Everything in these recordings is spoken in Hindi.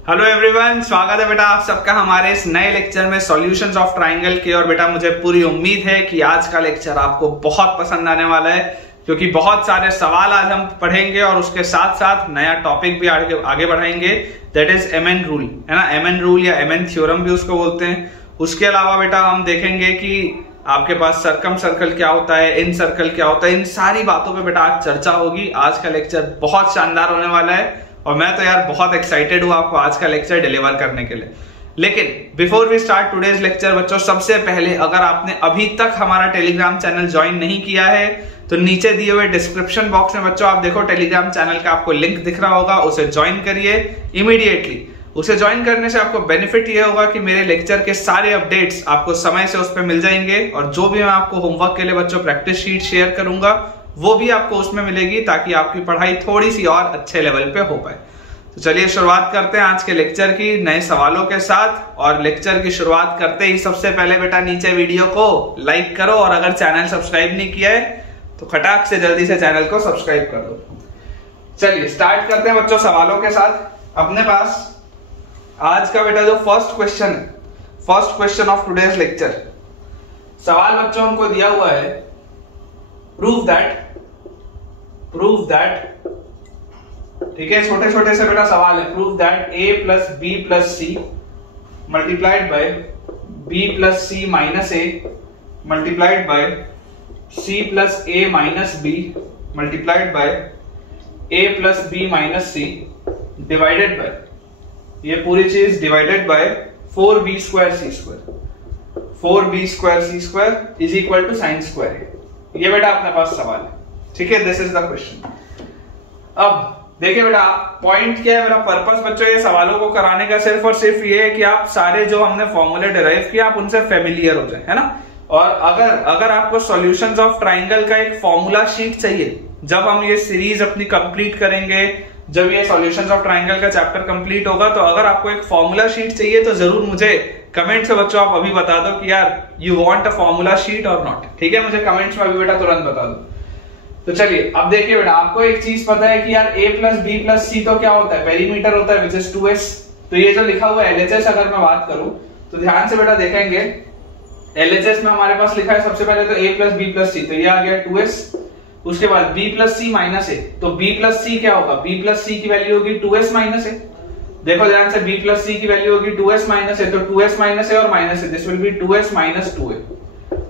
हेलो एवरीवन, स्वागत है बेटा आप सबका हमारे इस नए लेक्चर में सॉल्यूशंस ऑफ ट्रायंगल के। और बेटा मुझे पूरी उम्मीद है कि आज का लेक्चर आपको बहुत पसंद आने वाला है, क्योंकि बहुत सारे सवाल आज हम पढ़ेंगे और उसके साथ साथ नया टॉपिक भी आगे बढ़ाएंगे, दैट इज एमएन रूल, है ना। एमएन रूल या एमएन थ्योरम भी उसको बोलते हैं। उसके अलावा बेटा हम देखेंगे कि आपके पास सर्कम सर्कल क्या होता है, इन सर्कल क्या होता है, इन सारी बातों पे बेटा आज चर्चा होगी। आज का लेक्चर बहुत शानदार होने वाला है और मैं तो यार बहुत एक्साइटेड हूं आपको आज का लेक्चर डिलीवर करने के लिए। लेकिन before we start today's lecture बच्चों, सबसे पहले अगर आपने अभी तक हमारा टेलीग्राम चैनल ज्वाइन नहीं किया है तो नीचे दिए हुए डिस्क्रिप्शन बॉक्स में बच्चों आप देखो टेलीग्राम चैनल का आपको लिंक दिख रहा होगा, उसे ज्वाइन करिए इमीडिएटली। उसे ज्वाइन करने से आपको बेनिफिट ये होगा कि मेरे लेक्चर के सारे अपडेट्स आपको समय से उस पर मिल जाएंगे और जो भी मैं आपको होमवर्क के लिए बच्चों प्रैक्टिस शीट शेयर करूंगा वो भी आपको उसमें मिलेगी, ताकि आपकी पढ़ाई थोड़ी सी और अच्छे लेवल पे हो पाए। तो चलिए शुरुआत करते हैं आज के लेक्चर की नए सवालों के साथ। और लेक्चर की शुरुआत करते ही सबसे पहले बेटा नीचे वीडियो को लाइक करो और अगर चैनल सब्सक्राइब नहीं किया है तो खटाक से जल्दी से चैनल को सब्सक्राइब कर दो। चलिए स्टार्ट करते हैं बच्चों सवालों के साथ। अपने पास आज का बेटा जो फर्स्ट क्वेश्चन है, first question of today's lecture, सवाल बच्चों हमको दिया हुआ है प्रूव दैट, ठीक है, छोटे छोटे से बेटा सवाल है। Prove that a plus B plus C multiplied by b plus C minus a multiplied by c plus a minus b multiplied by a plus b minus c divided by, ये पूरी चीज divided by 4b square c square, 4b square c square is equal to sine square. ये बेटा अपने पास सवाल है, ठीक है, दिस इज द क्वेश्चन। अब देखिए बेटा पॉइंट क्या है, मेरा पर्पस बच्चों ये सवालों को कराने का सिर्फ और सिर्फ ये है कि आप सारे जो हमने फॉर्मूले डिराइव किया आप उनसे फेमिलियर हो जाए, है ना। और अगर आपको सॉल्यूशंस ऑफ ट्रायंगल का एक फॉर्मूला शीट चाहिए, जब हम ये सीरीज अपनी कंप्लीट करेंगे, जब ये सॉल्यूशंस ऑफ ट्रायंगल का चैप्टर कंप्लीट होगा, तो अगर आपको एक फॉर्मूला शीट चाहिए तो जरूर मुझे कमेंट से बच्चों आप अभी बता दो कि यार you want a formula sheet और नॉट, ठीक है, मुझे कमेंट्स में अभी बेटा तुरंत बता दो। तो चलिए अब देखिए बेटा, आपको एक चीज पता है कि यार a प्लस बी प्लस सी तो क्या होता है, पेरीमीटर होता है, विच इज 2s। तो ये जो लिखा हुआ है LHS, अगर मैं बात करूं तो ध्यान से बेटा देखेंगे, LHS में हमारे पास लिखा है सबसे पहले तो a प्लस बी प्लस सी, तो ये आ गया 2s। उसके बाद b plus C minus a, तो b प्लस सी क्या होगा, b प्लस सी की वैल्यू होगी 2s माइनस a। देखो ध्यान से, b प्लस सी की वैल्यू होगी 2s माइनस a, तो 2s माइनस a और minus a, this will B 2s minus 2a।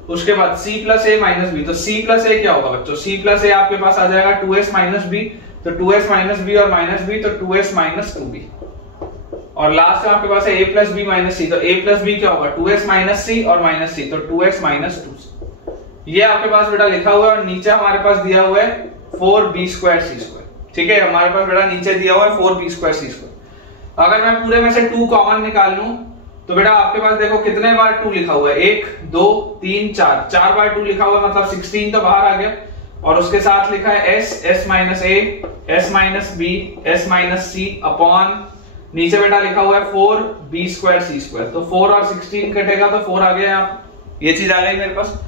उसके बाद c plus a minus b, तो c प्लस a क्या होगा बच्चों, c प्लस a आपके पास आ जाएगा 2s माइनस b, तो 2s माइनस b और माइनस b, तो 2s माइनस 2b। और लास्ट में आपके पास है a plus b minus c, तो a प्लस b क्या होगा 2s माइनस c और माइनस c, तो 2s माइनस 2c। ये आपके पास बेटा लिखा हुआ है और नीचे हमारे पास दिया हुआ है 4b स्क्वायर c स्क्वायर, ठीक है, हमारे पास बेटा नीचे दिया हुआ है 4b स्क्वायर c स्क्वायर। अगर मैं पूरे में से 2 कॉमन निकाल लूं तो बेटा आपके पास देखो कितने बार 2 लिखा हुआ है, 1 2 3 4, 4 बार 2 लिखा हुआ है, मतलब 16 तो बाहर आ गया। और उसके साथ लिखा है s minus a, s minus b, s minus c upon, नीचे बेटा लिखा हुआ है 4b स्क्वायर c स्क्वायर, तो 4 और 16 कटेगा तो 4 आ गया, ये चीज आ गई मेरे पास।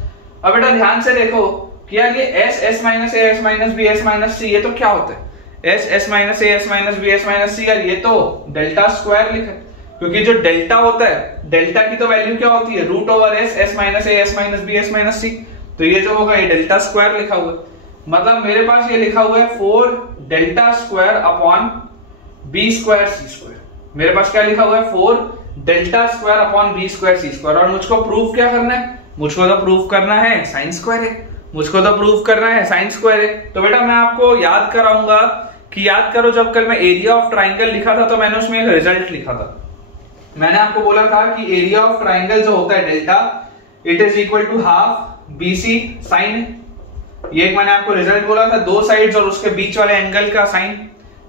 अब बेटा ध्यान से देखो कि यार ये s minus a, s minus b, s minus c, ये तो क्या होता है, s minus a, s minus b, s minus c, यार ये तो डेल्टा स्क्वायर लिखा है, क्योंकि जो डेल्टा होता है, डेल्टा की तो वैल्यू क्या होती है, root over s minus a, s minus b, s minus c, तो ये जो होगा ये डेल्टा स्क्वायर लिखा हुआ है। मतलब मेरे पास ये लिखा हुआ है 4 delta square upon b square c square, मेरे पास क्या लिखा हुआ है 4 delta square upon b square c square. और मुझको प्रूफ क्या करना है, मुझको तो प्रूफ करना है साइन स्क्वायर है, मुझको तो प्रूफ करना है साइन स्क्वायर है। तो बेटा मैं आपको याद कराऊंगा कि याद करो जब कल मैं एरिया ऑफ ट्राइंगल लिखा था तो मैंने उसमें एक रिजल्ट लिखा था। मैंने आपको बोला था कि एरिया ऑफ ट्राइंगल जो होता है delta, it is equal to half BC sine, ये एक मैंने आपको रिजल्ट बोला था, 2 साइड्स और उसके बीच वाले एंगल का साइन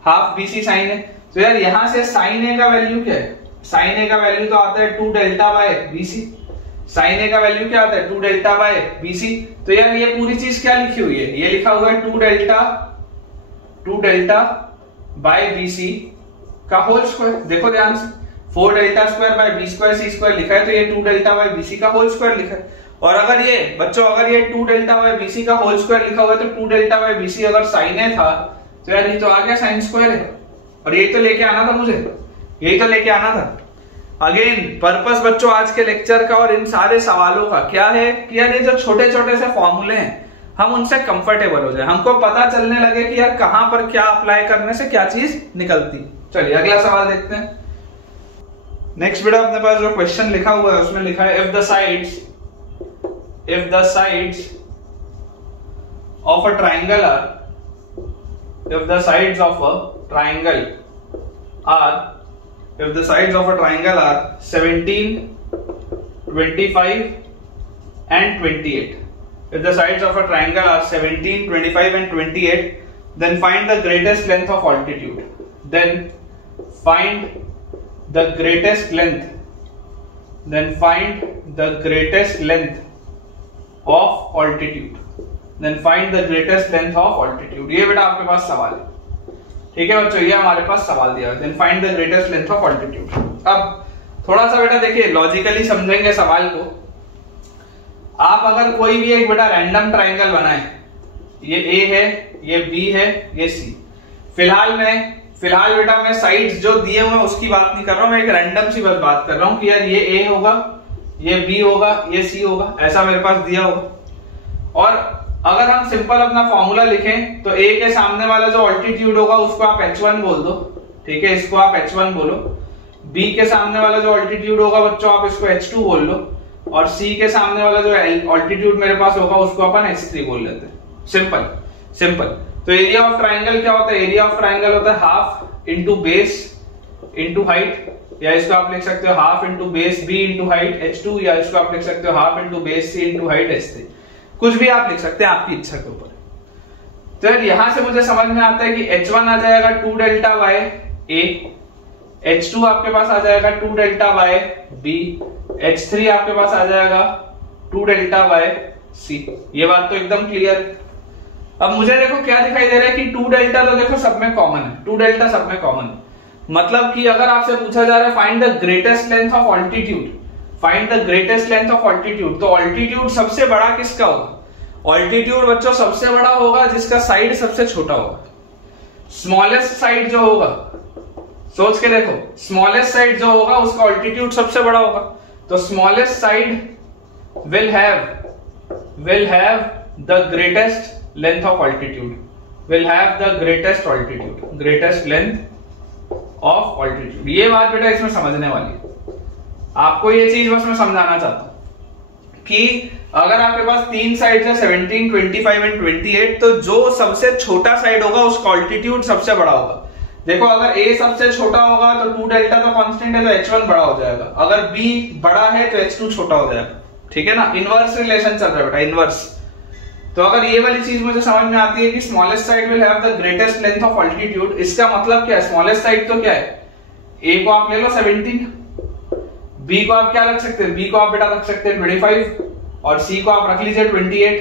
हाफ BC साइन है। तो यार यहां से साइन ए का वैल्यू क्या है, साइन ए का वैल्यू तो आता है 2 डेल्टा बाय BC, साइन ए का वैल्यू क्या आता है 2 डेल्टा बाय BC। तो यार ये पूरी चीज क्या लिखी हुई है, ये लिखा हुआ है 2 डेल्टा बाय BC का होल स्क्वायर। देखो ध्यान से, 4 delta square by b square c square लिखा है, तो ये 2 डेल्टा बाय BC का होल स्क्वायर लिखा है। और अगर ये बच्चों अगर ये 2 डेल्टा बाय BC का होल स्क्वायर लिखा हुआ है तो 2 डेल्टा बाय BC अगर साइन ए था तो यार ये तो आ गया साइन स्क्वायर है, और ये तो लेके आना था मुझे, यही तो लेके आना था। अगेन पर्पस बच्चों आज के लेक्चर का और इन सारे सवालों का क्या है कि यार ये जो छोटे छोटे से फॉर्मूले हैं हम उनसे कंफर्टेबल हो जाए, हमको पता चलने लगे कि यार कहां पर क्या अप्लाई करने से क्या चीज निकलती। चलिए अगला सवाल देखते हैं। नेक्स्ट बेटा अपने पास जो क्वेश्चन लिखा हुआ है उसमें लिखा है if the sides of a triangle are if the sides of a triangle are 17, 25 and 28. If the sides of a triangle are 17, 25 and 28, then find the greatest length of altitude. Then find the greatest length of altitude. Then find the greatest length of altitude. ये बेटा आपके पास सवाल है, ठीक है बच्चों, ये हमारे पास सवाल दिया है। Then find the greatest length of altitude. अब थोड़ा सा बेटा देखिए लॉजिकली समझेंगे सवाल को। आप अगर कोई भी एक बेटा रैंडम ट्राइंगल बनाए, ये ए है, ये बी है, ये सी। फिलहाल बेटा मैं साइड्स जो दिए हुए हैं उसकी बात नहीं कर रहा हूं, मैं एक रैंडम सी बस बात कर रहा हूं कि यार ये ए होगा, ये बी होगा, ये सी होगा, ऐसा मेरे पास दिया होगा। और अगर हम सिंपल अपना फॉर्मूला लिखें तो ए के सामने वाला जो ऑल्टीट्यूड होगा उसको आप h1 बोल दो, ठीक है, इसको आप h1 बोलो। बी के सामने वाला जो ऑल्टीट्यूड होगा बच्चों आप इसको h2 बोल लो, और सी के सामने वाला जो ऑल्टीट्यूड मेरे पास होगा उसको अपन h3 बोल लेते हैं। सिंपल। तो एरिया ऑफ ट्राइंगल क्या होता है? एरिया ऑफ ट्राइंगल होता है half into base into height, या इसको आप लिख सकते हो half into base B into height h2, या इसको आप लिख सकते हो half into base C into height h3, कुछ भी आप लिख सकते हैं आपकी इच्छा के ऊपर। तो यार यहां से मुझे समझ में आता है कि h1 आ जाएगा 2 डेल्टा बाय a, h2 आपके पास आ जाएगा 2 डेल्टा बाय b, h3 आपके पास आ जाएगा 2 डेल्टा बाय c। ये बात तो एकदम क्लियर। अब मुझे देखो क्या दिखाई दे रहा है कि 2 डेल्टा तो देखो सब में कॉमन है, 2 डेल्टा सब में कॉमन है। मतलब कि अगर आपसे पूछा जा रहा है find the greatest length of altitude, तो ऑल्टीट्यूड सबसे बड़ा किसका होगा? ऑल्टीट्यूड बच्चों सबसे बड़ा होगा जिसका साइड सबसे छोटा होगा। स्मॉलेस्ट साइड जो होगा, सोच के देखो, स्मॉलेस्ट साइड जो होगा उसका ऑल्टीट्यूड सबसे बड़ा होगा। तो smallest side will have the greatest length of altitude, greatest length of altitude. ये बात बेटा इसमें समझने वाली है, आपको ये चीज बस मैं समझाना चाहता हूं कि अगर आपके पास 3 साइड है 17, 25 एंड 28, तो जो सबसे छोटा साइड होगा उसका ऑल्टीट्यूड सबसे बड़ा होगा। देखो अगर a सबसे छोटा होगा तो 2 डेल्टा तो कांस्टेंट है, तो h1 बड़ा हो जाएगा। अगर b बड़ा है तो h2 छोटा हो जाएगा, ठीक है ना। इनवर्स रिलेशन चल रहा है बेटा, इनवर्स। तो अगर ये वाली चीज मुझे समझ में आती है कि smallest side will have the greatest length of altitude, इसका मतलब क्या है? स्मॉलेस्ट साइड तो क्या है? a को आप ले लो 17, b को आप क्या रख सकते हैं? b को आप बेटा रख सकते हैं 25, और c को आप रख लीजिए 28।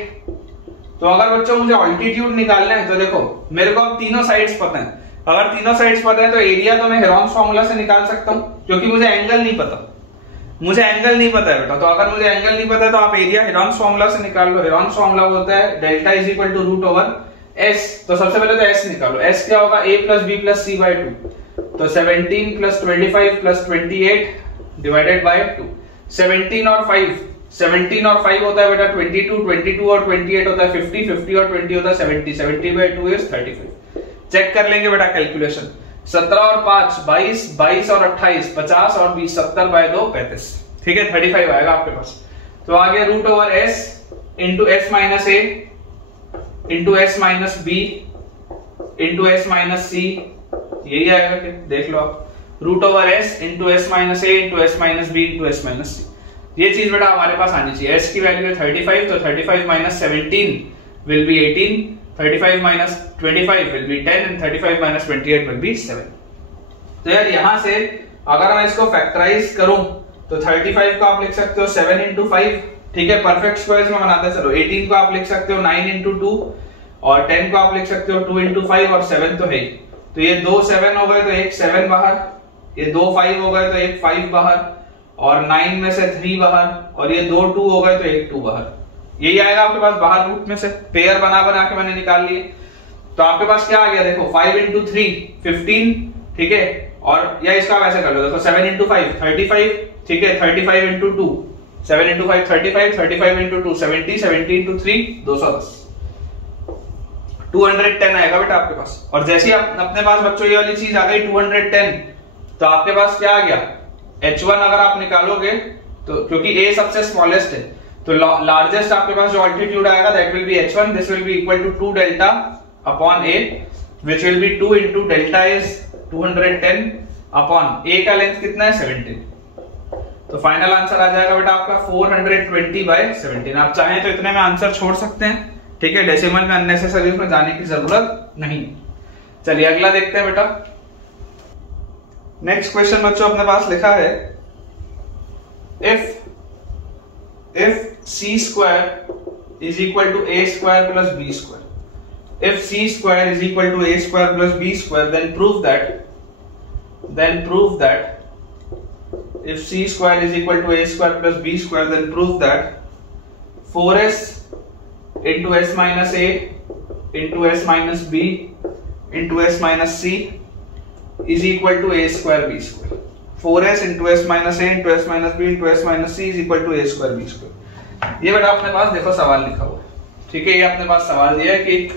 तो अगर बच्चों मुझे ऑल्टीट्यूड निकालना है तो देखो मेरे को अब तीनों साइड्स पता है। अगर तीनों साइड्स पता है तो एरिया तो मैं हेरॉन्स फॉर्मूला से निकाल सकता हूं, क्योंकि मुझे एंगल नहीं पता है बेटा। तो अगर मुझे एंगल नहीं पता है तो आप एरिया हेरॉन्स फॉर्मूला से निकाल लो। हेरॉन्स फॉर्मूला बोलता है delta is equal to root over s। तो सबसे पहले तो s निकालो। s क्या होगा? a plus b plus c by 2। तो 17 प्लस 25 प्लस 28 डिवाइडेड बाय 2। 17 और 5 होता है बेटा 22 और 28 होता है 50 और 20 होता है 70 बाय 2 इज 35। चेक कर लेंगे बेटा कैलकुलेशन। 17 और 5 22 और 28 50 और 20 70 बाय 2 35, ठीक है, 35 आएगा आपके पास। तो आगे root over s into s minus a into s minus b into s minus c, यही आएगा। देख लो आप, root over s into s minus a into s minus b into s minus c। ये चीज बेटा हमारे पास आनी चाहिए। s की वैल्यू है 35, तो 35 minus 17 will be 18, 35 minus 25 will be 10 and 35 minus 28 will be 7। तो यार यहां से अगर मैं इसको फैक्टराइज करूं तो 35 को आप लिख सकते हो 7 इंटू 5, ठीक है, परफेक्ट स्क्वायर्स में बनाते चलो। 18 को आप लिख सकते हो 9 इंटू 2, और 10 को आप लिख सकते हो 2 इंटू 5, और 7 तो है ही। तो ये 2 7 हो गए तो एक 7 बाहर, ये 2 5 हो गए तो एक 5 बाहर, और 9 में से 3 बाहर, और ये 2 2 हो गए तो एक 2 बाहर। यही आएगा आपके पास बाहर रूट में से। पेयर बना के मैंने निकाल लिए। तो आपके पास क्या आ गया देखो, 5 इंटू 3 15, ठीक है, और या इसका आप ऐसे कर लो, देखो 7 इंटू 5 35, ठीक है, 35 इंटू 2 7 इंटू 5 35, 35 इंटू 2 70, 70 इंटू 3 210, 210 आएगा बेटा आपके पास। और जैसे ही आप अपने पास बच्चों ये वाली चीज आ गई 210, तो आपके पास क्या आ गया, h1 अगर आप निकालोगे तो, क्योंकि a सबसे स्मॉलेस्ट है, तो लार्जेस्ट आपके पास जो ऑल्टीट्यूड आएगा that will be h1, this will be equal to 2 delta upon a, which will be 2 into delta is 210 upon a का लेंथ कितना है 17, तो फाइनल आंसर आ जाएगा बेटा आपका 420/17। आप चाहें तो इतने में आंसर छोड़ सकते हैं, ठीक है, डेसिमल में अननेसेसरी उसमें जाने की जरूरत नहीं। चलिए अगला देखते हैं बेटा। नेक्स्ट क्वेश्चन बच्चों अपने पास लिखा है, if c square is equal to a square plus b square, if c square is equal to a square plus b square, then prove that if c square is equal to a square plus b square, then prove that 4s into s minus a into s minus b into s minus c is equal to a square b square. 4s into s minus a into s minus b into s minus c is equal to a square b square. ये बेटा अपने पास देखो सवाल लिखा हुआ है, ठीक है, ये अपने पास सवाल दिया है कि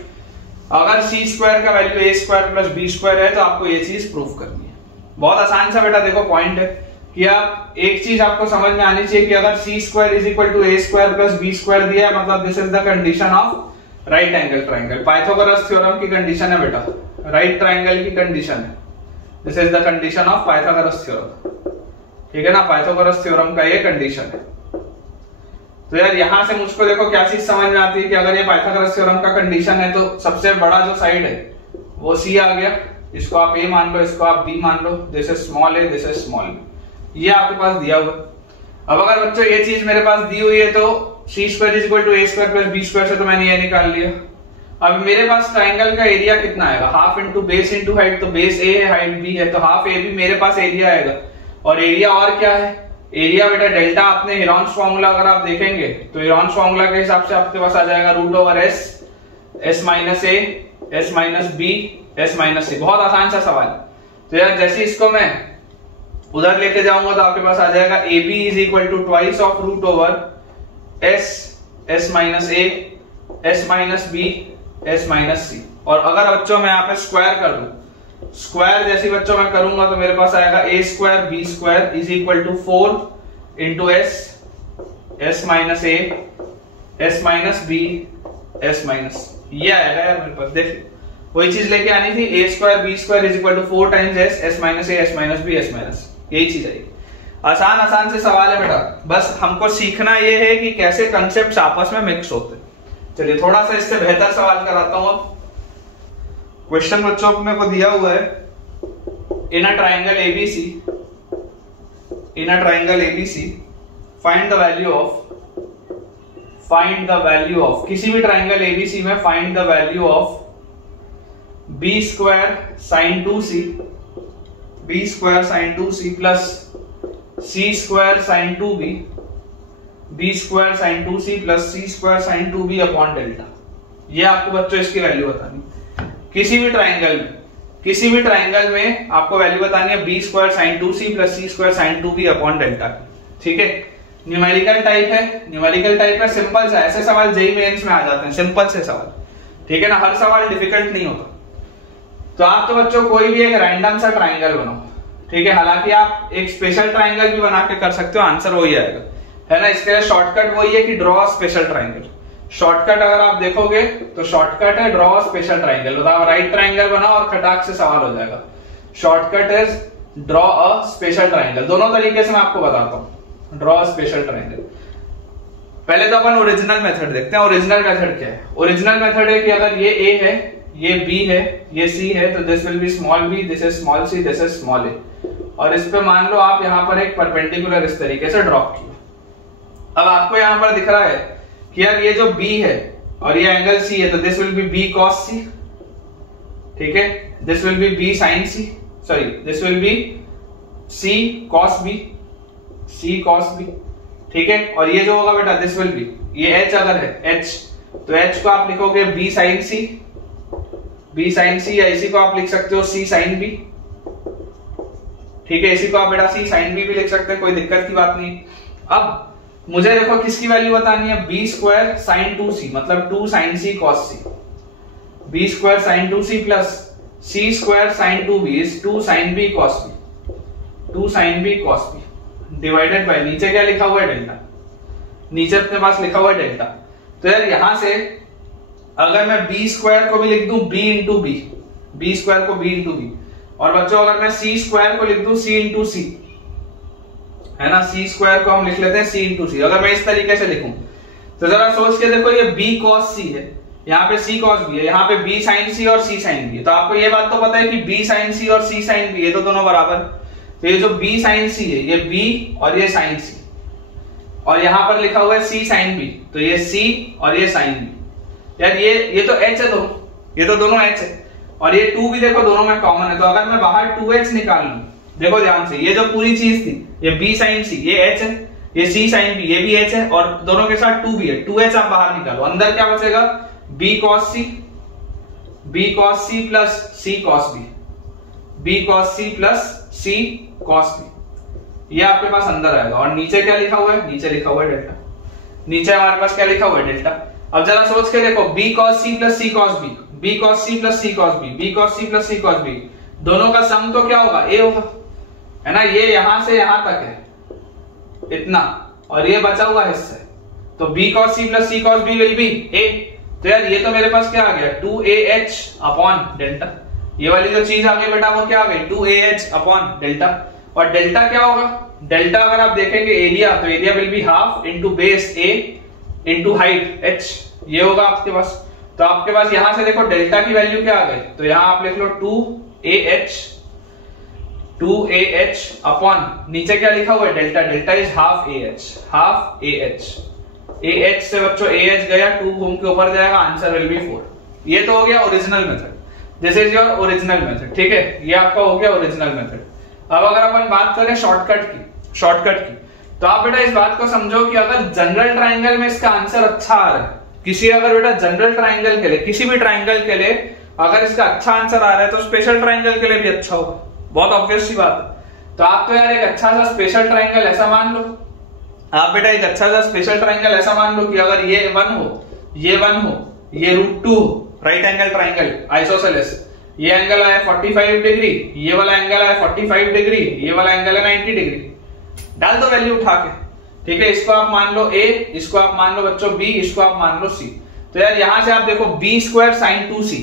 अगर सी स्क्वायर का वैल्यू ए स्क्वायर प्लस बी स्क्वायर है तो आपको ये चीज प्रूव करनी है। बहुत आसान सा बेटा देखो पॉइंट है कि आप एक चीज आपको समझ में आनी चाहिए कि अगर C square is equal to A square plus B square दिया है, मतलब this is the condition of right angle triangle. Pythagoras theorem की कंडीशन है बेटा, राइट ट्राइंगल की कंडीशन है, this is the condition of Pythagoras theorem, ठीक है ना, पाइथागोरस थ्योरम का ये कंडीशन है। तो यार यहां से मुझको देखो क्या चीज समझ में आती है कि अगर ये पाइथागोरस थ्योरम का कंडीशन है तो सबसे बड़ा जो साइड है वो सी आ गया, इसको आप ए मान लो, इसको आप बी मान लो, this is small A, this is small B, ये आपके पास दिया हुआ। अब अगर बच्चों ये चीज मेरे पास दी हुई है तो C square is equal to A square plus B square से तो मैंने ये निकाल लिया। अब मेरे पास ट्राइंगल का एरिया कितना आएगा, half into base into height, तो बेस ए है हाइट बी है, तो हाफ ए बी मेरे पास एरिया आएगा। और एरिया और क्या है, एरिया बेटा डेल्टा, आपने हेरॉन्स फॉर्मूला अगर आप देखेंगे तो हेरॉन्स फॉर्मूला के हिसाब से आपके पास आ जाएगा root over S, S minus A, S minus B, S minus C. बहुत आसान सा सवाल। तो यार जैसे इसको मैं उधर लेके जाऊंगा तो आपके पास आ जाएगा A B is equal to twice of root over S, S minus A, S minus B, S minus सी। और अगर बच्चों मैं यहाँ पे स्क्वायर कर दूं, स्क्वायर जैसे बच्चों मैं करूंगा तो मेरे पास आएगा A square B square is equal to 4 into S, S minus A, S minus B, S minus, ये आएगा यार मेरे पास। देखिए वही चीज लेके आनी थी, A square B square is equal to 4 times S, S minus A, S minus B, S minus, यही चीज आएगी। आसान आसान से सवाल है बेटा, बस हमको सीखना ये है कि कैसे कंसेप्ट आपस में मिक्स होते हैं। चलिए थोड़ा सा इससे बेहतर सवाल कराता हूं। अब क्वेश्चन बच्चों मेरे को दिया हुआ है, in a triangle ABC, in a triangle ABC find the value of, find the value of, किसी भी ट्राइंगल एबीसी में find the value of B square sine 2c, B square sine 2c plus C square sine 2b, B square sine 2c plus C square sine 2b upon delta. ये आपको बच्चों इसकी वैल्यू बतानी, किसी भी ट्राइंगल में, किसी भी ट्राइंगल में आपको वैल्यू बतानी है B square sine 2c plus C square sine 2b upon delta, ठीक है। न्यूमेरिकल टाइप है, न्यूमेरिकल टाइप है, सिंपल सा, ऐसे सवाल जेईई मेंस में आ जाते हैं, सिंपल से सवाल, ठीक है ना, हर सवाल डिफिकल्ट नहीं होता। तो आप तो बच्चों कोई भी एक रैंडम सा ट्राइंगल बनाओ, ठीक है, हालांकि आप एक स्पेशल ट्राइंगल भी बना के कर सकते हो, आंसर वही आएगा, है ना। इसके लिए शॉर्टकट वही है कि ड्रॉ स्पेशल ट्राइंगल। शॉर्टकट अगर आप देखोगे तो शॉर्टकट है ड्रॉ स्पेशल ट्राइंगल, बताओ राइट ट्राइंगल बनाओ और खटाक से सवाल हो जाएगा। Shortcut is draw a special triangle, दोनों तरीके से मैं आपको बताता हूं, ड्रॉ स्पेशल ट्राइंगल। पहले तो अपन ओरिजिनल मेथड देखते हैं। ओरिजिनल मेथड क्या है, ओरिजिनल मेथड है कि अगर ये ए है, ये बी है, ये सी है, तो this will be small B, this is small C, this is small A, और इस पे मान लो आप यहां पर एक परपेंडिकुलर इस तरीके से ड्रॉ किया। अब आपको यहां पर दिख रहा है कि यार ये जो B है और ये एंगल C है, तो this will be B cos C, ठीक है, this will be B sin C, sorry this will B C cos B, C cos B, ठीक है। और ये जो होगा बेटा दिस विल बी, ये H अगर है H, तो H को आप लिखोगे B sin C, B sin C, या इसी को आप लिख सकते हो C sin B, ठीक है, इसी को आप बेटा सी साइन बी भी लिख सकते हैं, कोई दिक्कत की बात नहीं। अब मुझे देखो किसकी वैल्यू बतानी है, बी स्क्वायर साइन 2c मतलब 2 sine C cos C, B square sine 2c plus C square sine 2b is 2 sine B cos B, 2 sine B cos B divided by नीचे क्या लिखा हुआ है डेल्टा, नीचे अपने पास लिखा हुआ है डेल्टा। तो यार यहां से अगर मैं बी स्क्वायर को भी लिख दूं B into B, B square को बी इंटू बी, और बच्चों अगर मैं सी स्क्वायर को लिख दूं सी इंटू सी, है ना, सी स्क्वायर को हम लिख लेते हैं सी इंटू सी। अगर मैं इस तरीके से लिखूं तो जरा सोच के देखो, ये बी कॉस सी है, यहाँ पे सी कॉस बी है, यहाँ पे बी साइन सी और सी साइन बी है। तो आपको ये बात तो पता है कि बी साइन सी और सी साइन बी है तो दोनों बराबर। तो ये जो बी साइन सी है ये बी और ये साइन सी, और यहां पर लिखा हुआ है सी साइन बी, तो ये सी और ये साइन बी। यार ये तो एच है दोनों, ये तो दोनों एच है, और ये 2 भी देखो दोनों में कॉमन है। तो अगर मैं बाहर 2h निकाल लूं, देखो ध्यान से, ये जो पूरी चीज थी ये b sin c ये h है, ये c sin b ये भी h है, और दोनों के साथ 2 भी है, 2h आप बाहर निकालो, अंदर क्या बचेगा b cos c plus c cos b, b cos c plus c cos b, ये आपके पास अंदर आएगा। और नीचे क्या लिखा हुआ है, नीचे लिखा हुआ है डेल्टा, नीचे हमारे पास क्या लिखा हुआ है डेल्टा। अब जरा सोच के देखो, b cos c plus c cos b, b cos c plus c cos b, b cos c plus c cos b, दोनों का सम तो क्या होगा, a होगा, है ना। ये यहां से यहां तक है इतना, और ये बचा हुआ हिस्सा है, तो b cos c plus c cos b will B a। तो यार ये तो मेरे पास क्या आ गया 2ah अपॉन डेल्टा, ये वाली जो चीज आ गई बेटा वो क्या आ गई 2ah अपॉन डेल्टा। और डेल्टा क्या होगा, डेल्टा अगर आप देखेंगे एरिया, तो area will be half into base a into height h, ये होगा आपके पास। तो आपके पास यहां से देखो डेल्टा की वैल्यू क्या आ गई, तो यहां आप लिख लो 2ah अपॉन नीचे क्या लिखा हुआ है delta, delta is half ah से बच्चों ah गया, 2 घूम के ऊपर जाएगा, आंसर विल बी 4। ये तो हो गया original method, this is your original method, ठीक है, ये आपका हो गया ओरिजिनल मेथड। अब अगर अपन बात करें शॉर्टकट की, तो आप बेटा इस बात को समझो कि अगर जनरल ट्राइंगल में इसका आंसर अच्छा आ रहा है, किसी अगर बेटा जनरल ट्राइंगल के लिए, किसी भी ट्राइंगल के लिए अगर इसका अच्छा आंसर आ रहा है तो स्पेशल ट्राइंगल के लिए भी अच्छा होगा, बहुत ऑब्वियस सी बात है। तो आप तो यार एक अच्छा सा स्पेशल ट्राइंगल ऐसा मान लो, आप बेटा एक अच्छा सा स्पेशल ट्राइंगल ऐसा मान लो कि अगर ये 1 हो, ये 1 हो, ये √2 हो, राइट एंगल ट्राइंगल आइसोसेलेस, ये एंगल आया 45 डिग्री, ये वाला एंगल आया 45 डिग्री, ये वाला एंगल है 90 डिग्री, डाल दो वैल्यू उठा के, ठीक है। इसको आप मान लो a, इसको आप मान लो बच्चों b, इसको आप मान लो c। तो यार यहां से आप देखो b स्क्वायर साइन 2c,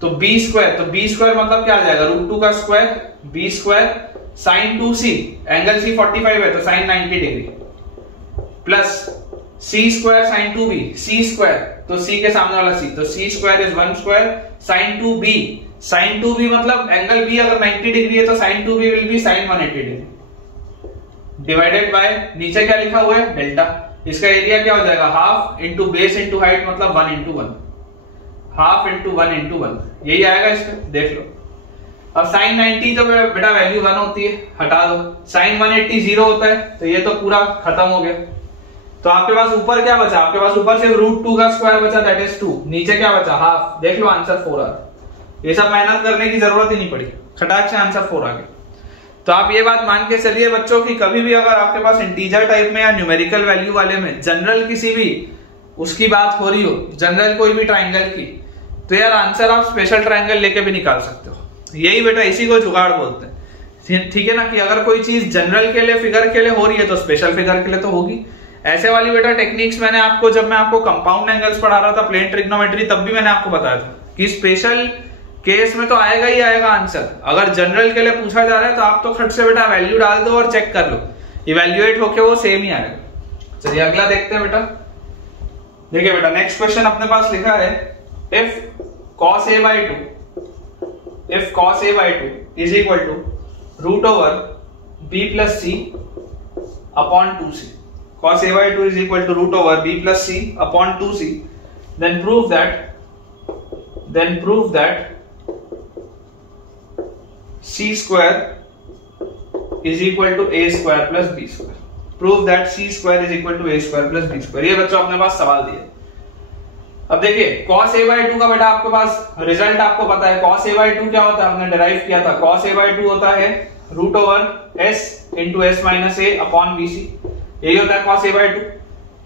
तो b स्क्वायर मतलब क्या आ जाएगा √2 का square, b square sine 2c, angle c 45 है तो sine 90 degree, plus c square sine 2b, c square तो c के सामने वाला c, तो c square is 1 square sine 2b, sine 2b मतलब एंगल b अगर 90 डिग्री है तो sine 2b will be sine 180 degree, divided by नीचे क्या लिखा हुआ है डेल्टा, इसका एरिया क्या हो जाएगा half into base into height मतलब 1 इंटू 1, हाफ इंटू 1 इंटू 1, यही आएगा इसमें, देख लो। अब साइन 90 तो बेटा वैल्यू 1 होती है, हटा दो, साइन 180 0 होता है, तो ये तो पूरा खत्म हो गया। तो आपके पास ऊपर क्या बचा, आपके पास ऊपर सिर्फ √2 का स्क्वायर बचा, दैट इज 2, नीचे क्या बचा हाफ, देख लो आंसर 4 आ गया। ये सब मेहनत करने की जरूरत ही नहीं पड़ी, खटाक से आंसर 4 आ गया। तो आप ये बात मान के चलिए बच्चों की कभी भी अगर आपके पास इंटीजर टाइप में या न्यूमेरिकल वैल्यू वाले में जनरल किसी भी उसकी बात हो रही हो, जनरल कोई भी ट्राइंगल की, तो यार आंसर आप स्पेशल ट्राइंगल लेके भी निकाल सकते हो। यही बेटा इसी को जुगाड़ बोलते हैं, ठीक है ना, कि अगर कोई चीज जनरल के लिए फिगर के लिए हो रही है तो स्पेशल फिगर के लिए तो होगी। ऐसे वाली बेटा टेक्निक्स मैंने आपको, जब मैं आपको कंपाउंड एंगल्स पढ़ा रहा था, प्लेन ट्रिग्नोमेट्री, तब भी मैंने आपको बताया था कि स्पेशल केस में तो आएगा ही आएगा आंसर। अगर जनरल के लिए पूछा जा रहा है तो आप तो खट से बेटा वैल्यू डाल दो और चेक कर लो, इवैल्यूएट होके वो सेम ही आएगा। चलिए अगला देखते हैं बेटा। देखिए बेटा नेक्स्ट क्वेश्चन अपने पास लिखा है, if cos a by 2 is equal to √b plus c upon 2c, cos a by 2 is equal to √b plus c upon 2c, then prove that c square is equal to a square plus b square, prove that c square is equal to a square plus b square। ये बच्चों अपने पास सवाल दिए। अब देखिए cos a by 2 का बेटा आपके पास रिजल्ट आपको पता है, cos a by 2 क्या होता है, हमने डिराइव किया था, cos a by 2 होता है root over S into S minus A upon B C, यही होता है कॉस ए बाई टू।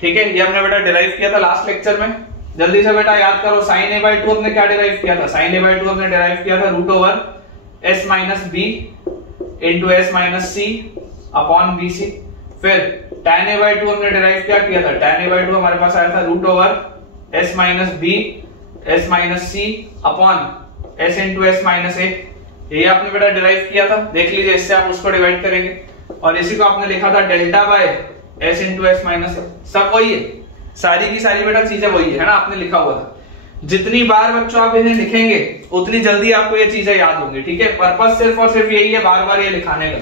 ठीक है, ये हमने बेटा डिराइव किया था लास्ट लेक्चर में। जल्दी से बेटा याद करो, साइन ए बाई टू हमने क्या डिराइव किया था? साइन ए बाई टू हमने डिराइव किया था root over S minus B into S minus सी अपॉन बी सी। फिर tan a बाई टू हमने डिराइव क्या किया था? tan a बाई टू हमारे पास आया था root over S minus B S minus C upon S into S minus A, यही आपने बेटा डिराइव किया था। देख लीजिए, इससे आप उसको डिवाइड करेंगे और इसी को आपने लिखा था delta by S into S minus A. सब वही है, सारी की सारी बेटा चीजें वही है ना, आपने लिखा हुआ था। जितनी बार बच्चों आप इन्हें लिखेंगे उतनी जल्दी आपको ये चीजें याद होंगी। ठीक है, पर्पस सिर्फ और सिर्फ यही है बार बार ये लिखाने का,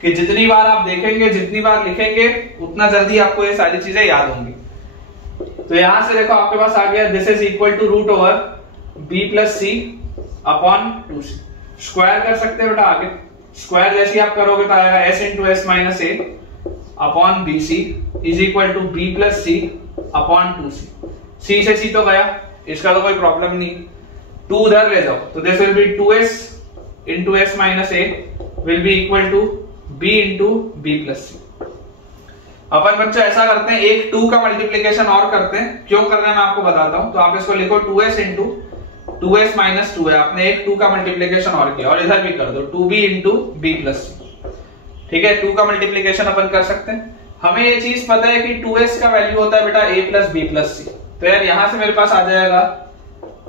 कि जितनी बार आप देखेंगे, जितनी बार लिखेंगे, उतना जल्दी आपको ये सारी चीजें याद होंगी। तो यहां से देखो आपके पास आ गया this is equal to root over B plus C upon two C. Square कर सकते हैं बेटा आगे, स्क्वायर जैसे आप करोगे तो आएगा S into S minus A upon B C is equal to B plus C upon two C. C से सी तो गया, इसका तो कोई प्रॉब्लम नहीं। टू उधर ले जाओ तो this will be two S into S minus A will be equal to b into B plus C. अपन बच्चों ऐसा करते हैं, एक 2 का मल्टीप्लीकेशन और करते हैं। क्यों कर रहे हैं मैं आपको बताता हूं। तो आप इसको लिखो 2s इंटू 2s माइनस 2 है, आपने एक 2 का मल्टीप्लीकेशन और किया, और इधर भी कर दो 2b इंटू बी प्लस सी। ठीक है, 2 का मल्टीप्लीकेशन अपन कर सकते हैं। हमें ये चीज पता है कि 2s का वैल्यू होता है बेटा a प्लस बी प्लस सी। तो यार यहां से मेरे पास आ जाएगा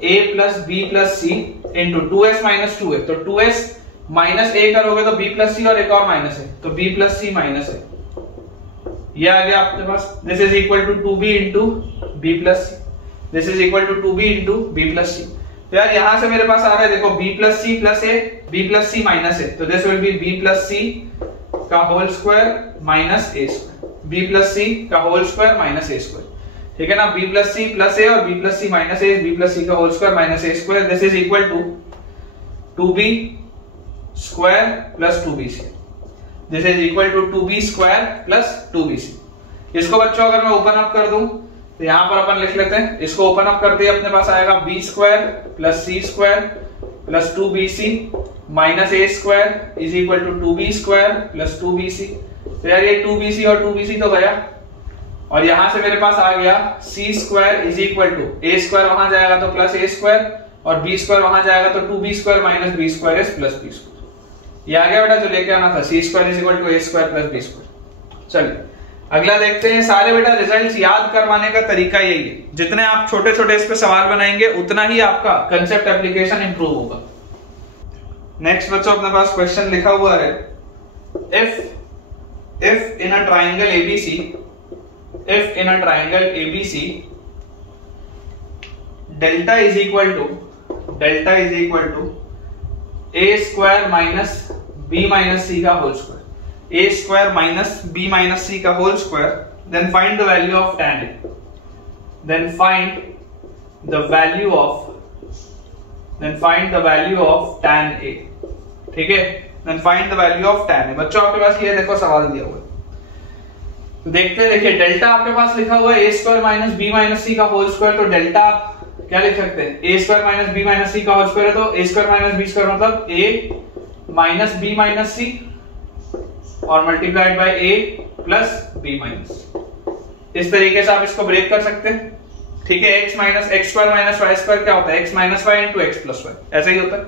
a plus B plus C into 2s minus 2 है, तो 2s माइनस ए करोगे तो बी प्लस सी और एक और माइनस है, तो बी प्लस सी माइनस है, ये आ गया आपके पास। This is equal to 2b into B plus c, this is equal to 2b into B plus सी। तो यार यहां से मेरे पास आ रहा है देखो b plus c plus a, b plus C minus a, तो this will be b plus c का whole square minus a square, b plus c का whole square minus a square. ठीक है ना, b plus c plus a और b plus C minus a, b plus c का whole square minus a square, this is equal to 2b square plus 2bc, this is equal to 2b square plus 2bc। इसको बच्चों अगर मैं ओपन अप कर दूं तो यहां पर अपन लिख लेते हैं, इसको ओपन अप करते ही अपने पास आएगा b square plus c square plus 2bc minus a square is equal to 2b square plus 2bc। तो यार ये 2bc और 2bc तो गया, और यहां से मेरे पास आ गया c square is equal to a square वहां जाएगा तो प्लस a स्क्वायर, और b स्क्वायर वहां जाएगा तो 2b square minus b square is plus b square. ये आ गया बेटा जो लेके आना था, c square is equal to a square plus b square. चलिए अगला देखते हैं। सारे बेटा रिजल्ट्स याद करवाने का तरीका यही है, जितने आप छोटे छोटे इस पे सवाल बनाएंगे उतना ही आपका कंसेप्ट एप्लीकेशन इंप्रूव होगा। नेक्स्ट बच्चों अपने पास क्वेश्चन लिखा हुआ है, if in a triangle ABC delta is equal to a square minus b minus c का whole square, a square minus b minus c का whole square, then find the value of tan a, then find the value of tan a। ठीक है, then find the value of tan a। बच्चों आपके पास ये देखो सवाल दिया हुआ है, तो देखते हैं। देखिए डेल्टा आपके पास लिखा हुआ है a square minus b minus c का होल स्क्वायर, तो डेल्टा आप क्या लिख सकते हैं? a square minus b minus c का होल स्क्वायर है, तो a square minus b square मतलब a माइनस b माइनस सी और multiplied by a plus b minus. इस तरीके से आप इसको ब्रेक कर सकते हैं। ठीक है, x minus x square minus y square क्या होता है? x minus y into x plus y, ऐसा ही होता है।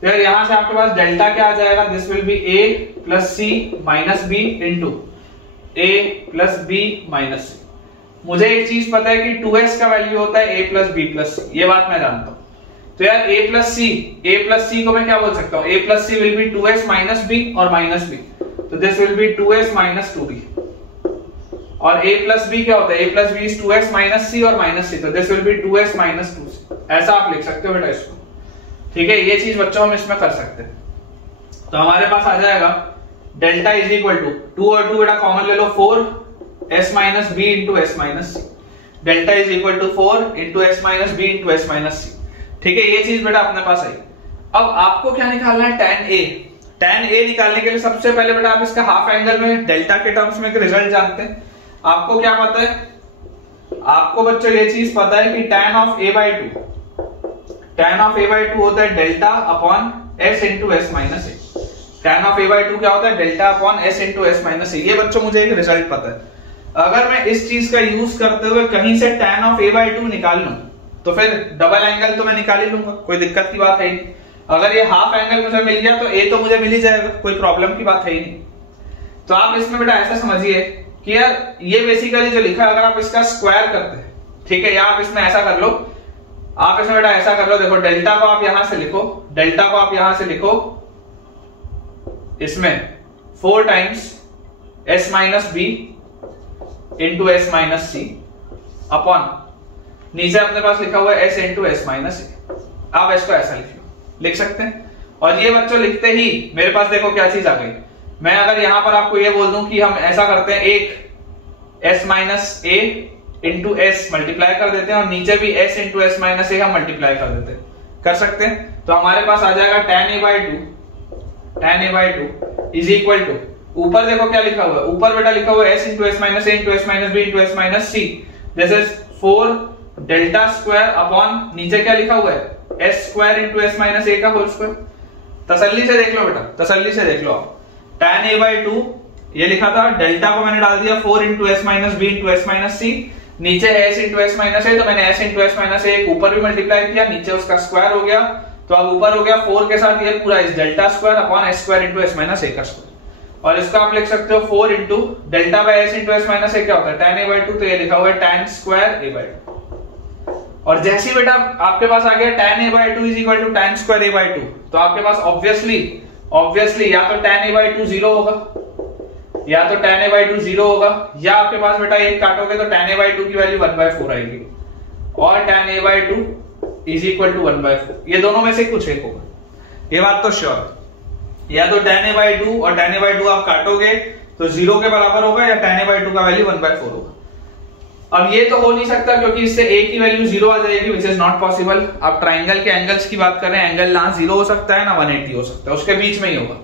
तो यार यहां से आपके पास डेल्टा क्या आ जाएगा? This will B a plus c minus b into a plus b minus c। मुझे एक चीज पता है कि 2s का वैल्यू होता है a plus b plus c, ये बात मैं जानता हूं। तो यार a प्लस c को मैं क्या बोल सकता हूं? a plus c will be 2s minus b और माइनस b, तो this will B 2s minus 2b। और a प्लस b क्या होता है? a plus b is 2s minus c और माइनस c, तो this will B 2s minus 2c। ऐसा आप लिख सकते हो बेटा इसको। ठीक है, ये चीज बच्चों हम इसमें कर सकते हैं। तो हमारे पास आ जाएगा डेल्टा इज इक्वल टू 2 और 2 बेटा कॉमन ले लो, 4s minus b into S minus c. Delta is equal to 4 into S minus b into S minus c. ठीक है, ये चीज बेटा अपने पास आई। अब आपको क्या निकालना है? tan a। tan a निकालने के लिए सबसे पहले बेटा आप इसका हाफ एंगल में डेल्टा के टर्म्स में एक रिजल्ट जानते हैं। आपको क्या पता है? आपको बच्चों ये चीज पता है कि tan ऑफ a बाई 2 होता है delta upon s into S minus A. tan of a/2 क्या होता है, delta upon s into s minus a। ये बच्चों मुझे एक रिजल्ट पता है। अगर मैं इस चीज का यूज करते हुए कहीं से tan ऑफ a/2 निकाल लूं तो फिर डबल एंगल तो मैं निकाल ही लूंगा, कोई दिक्कत की बात है ही नहीं। अगर ये हाफ एंगल मुझे मिल गया तो a तो मुझे मिल ही जाएगा, कोई प्रॉब्लम की बात है ही नहीं। तो आप इसमें बेटा ऐसा समझिए कि यार ये बेसिकली जो लिखा है अगर आप इसका स्क्वायर करते हैं, ठीक है, या आप इसमें ऐसा कर लो, आप इसमें बेटा ऐसा कर लो, देखो डेल्टा को आप यहां से लिखो, डेल्टा को आप यहां से लिखो इसमें 4 times s minus B into S minus सी अपॉन नीचे अपने पास लिखा हुआ है s into S minus a. आप इसको ऐसा लिख सकते हैं। और ये बच्चों लिखते ही मेरे पास देखो क्या चीज आ गई। मैं अगर यहां पर आपको ये बोल दूं कि हम ऐसा करते हैं, एक s minus a into S multiply कर देते हैं और नीचे भी s इंटू एस माइनस ए हम मल्टीप्लाई कर देते हैं, कर सकते हैं। तो हमारे पास आ जाएगा tan a/2 is equal to, ऊपर देखो क्या लिखा हुआ है, ऊपर बेटा लिखा हुआ है s into S minus a into S minus B into S minus c, this is 4 delta square upon नीचे क्या लिखा हुआ है, s square into S minus a का होल स्क्वायर। तसल्ली से देख लो बेटा, तसल्ली से देख लो आप, tan a/2 ये लिखा था, डेल्टा को मैंने डाल दिया 4 into S minus B into S minus c, नीचे है s into S minus a, तो मैंने s into S minus a ऊपर भी मल्टीप्लाई किया, नीचे उसका स्क्वायर हो गया, तो अब ऊपर हो गया 4 के साथ ये पूरा इस delta square upon s square into S minus a का स्क्वायर। और इसका आप लिख सकते हो 4 into delta by s into S minus a क्या होता है, tan a/2, तो ये लिखा हुआ है tan स्क्वायर a/2। और जैसे ही बेटा आपके पास आ गया tan a/2 is equal to tan square a/2, तो आपके पास ऑब्वियसली या तो tan a/2 0 होगा, या तो tan a/2 0 होगा, या आपके पास बेटा एक काटोगे तो tan a/2 की वैल्यू 1/4 आएगी, और tan a/2 is equal to 1/4। ये दोनों में से कुछ एक होगा, ये बात तो श्योर। या तो tan a/2 और tan a/2 आप काटोगे तो 0 के बराबर होगा, या tan a/2 का वैल्यू 1/4 होगा। अब ये तो हो नहीं सकता क्योंकि इससे a की वैल्यू 0 आ जाएगी, विच इज नॉट पॉसिबल। आप ट्राइंगल के एंगल्स की बात कर रहे हैं, एंगल ना 0 हो सकता है ना 180 हो सकता है, उसके बीच में ही होगा।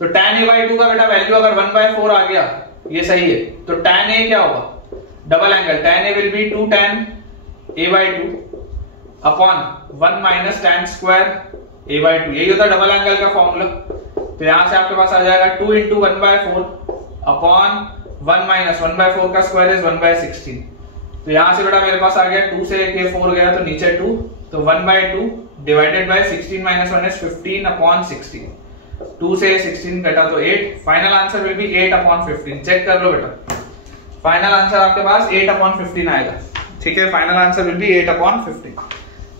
तो tan a/2 का बेटा वैल्यू अगर 1/4 आ गया, ये सही है, तो tan a क्या होगा, double angle tan a will be 2 tan a/2 upon 1 minus tan square a/2, यही होता है डबल एंगल का फॉर्मूला। तो यहां से आपके पास आ जाएगा 2 इंटू 1/4 अपॉन 1 माइनस 1/4 का स्क्वायर इज 1/16। तो यहां से बेटा मेरे पास आ गया 2 से एक 4 गया तो नीचे 2, तो 1/2 divided by 16 minus 1 is 15 upon 16। 2 से 16 कटा तो 8, final answer will be 8 upon 15। Check कर लो बेटा, फाइनल आंसर आपके पास 8 अपॉन 15 आएगा, ठीक है, final answer will be 8 upon 15।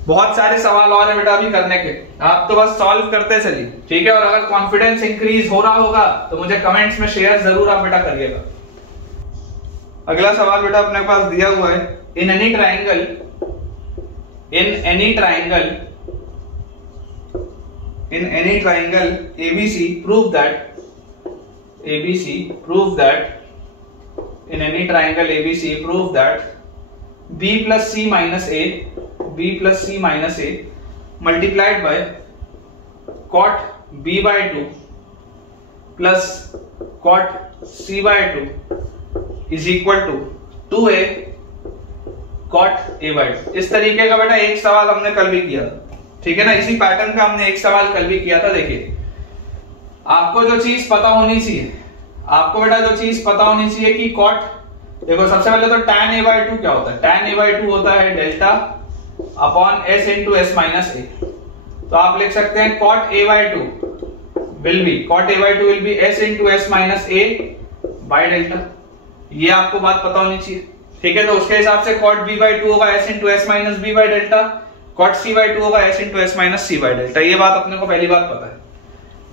बहुत सारे सवाल और है बेटा अभी करने के, आप तो बस सॉल्व करते चलिए, ठीक है। और अगर कॉन्फिडेंस इंक्रीज हो रहा होगा तो मुझे कमेंट्स में शेयर जरूर आप बेटा करिएगा। अगला सवाल बेटा अपने पास दिया हुआ है, in any triangle ABC prove that in any triangle ABC prove that B plus C minus A multiplied by cot B/2 plus cot C/2 is equal to 2A cot A/2। इस तरीके का बेटा एक सवाल हमने कल भी किया, ठीक है ना, इसी पैटर्न का हमने एक सवाल कल भी किया था। देखिए आपको जो चीज पता होनी चाहिए, आपको बेटा जो चीज पता होनी चाहिए कि कॉट, देखो सबसे पहले तो tan a/2 क्या होता है, tan a/2 होता है delta upon s into S minus a. तो आप लिख सकते हैं cot a/2 will be s into S minus a by delta. ये आपको बात पता होनी चाहिए, ठीक है। तो उसके हिसाब से cot b/2 होगा s into S minus B by delta, cot c/2 होगा s into S minus C by delta. ये बात अपने को पहली बात पता है।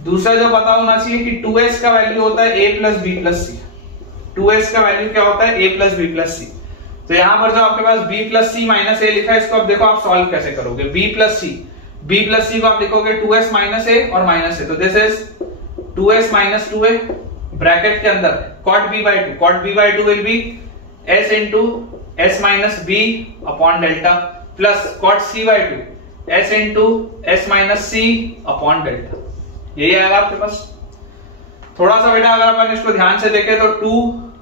दूसरा जो पता होना चाहिए कि 2s का वैल्यू होता है a plus B plus C. 2s का वैल्यू क्या होता है, a प्लस बी प्लस सी। तो यहां पर जो आपके पास b plus C minus A लिखा है, इसको अब देखो आप सॉल्व कैसे करोगे। b प्लस सी को आप लिखोगे 2s माइनस ए और माइनस ए, तो this is 2s minus 2a bracket के अंदर cot b/2 will be s into S minus B upon delta plus cot c/2 s into S minus C upon delta. यही आएगा आपके पास। थोड़ा सा बेटा अगर अपन इसको ध्यान से देखें तो 2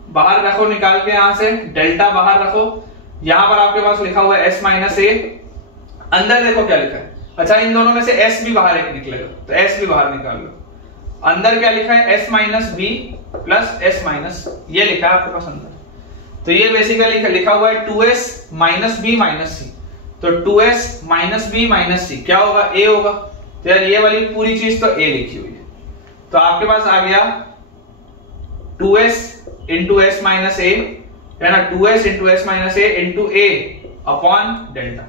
बाहर रखो निकाल के, यहां से डेल्टा बाहर रखो, यहां पर आपके पास लिखा हुआ है s माइनस ए, अंदर देखो क्या लिखा है। अच्छा इन दोनों में से s भी बाहर एक निकलेगा, तो s भी बाहर निकाल लो। अंदर क्या लिखा है, s minus B plus S minus, ये लिखा है आपके पास अंदर। तो ये बेसिकली लिखा हुआ है 2s माइनस बी माइनस सी। तो 2s माइनस बी माइनस सी क्या होगा, a होगा। तो यार ये वाली पूरी चीज तो a लिखी हुई है। तो आपके पास आ गया 2s इंटू एस माइनस ए, है ना, 2s into S minus a into A upon delta.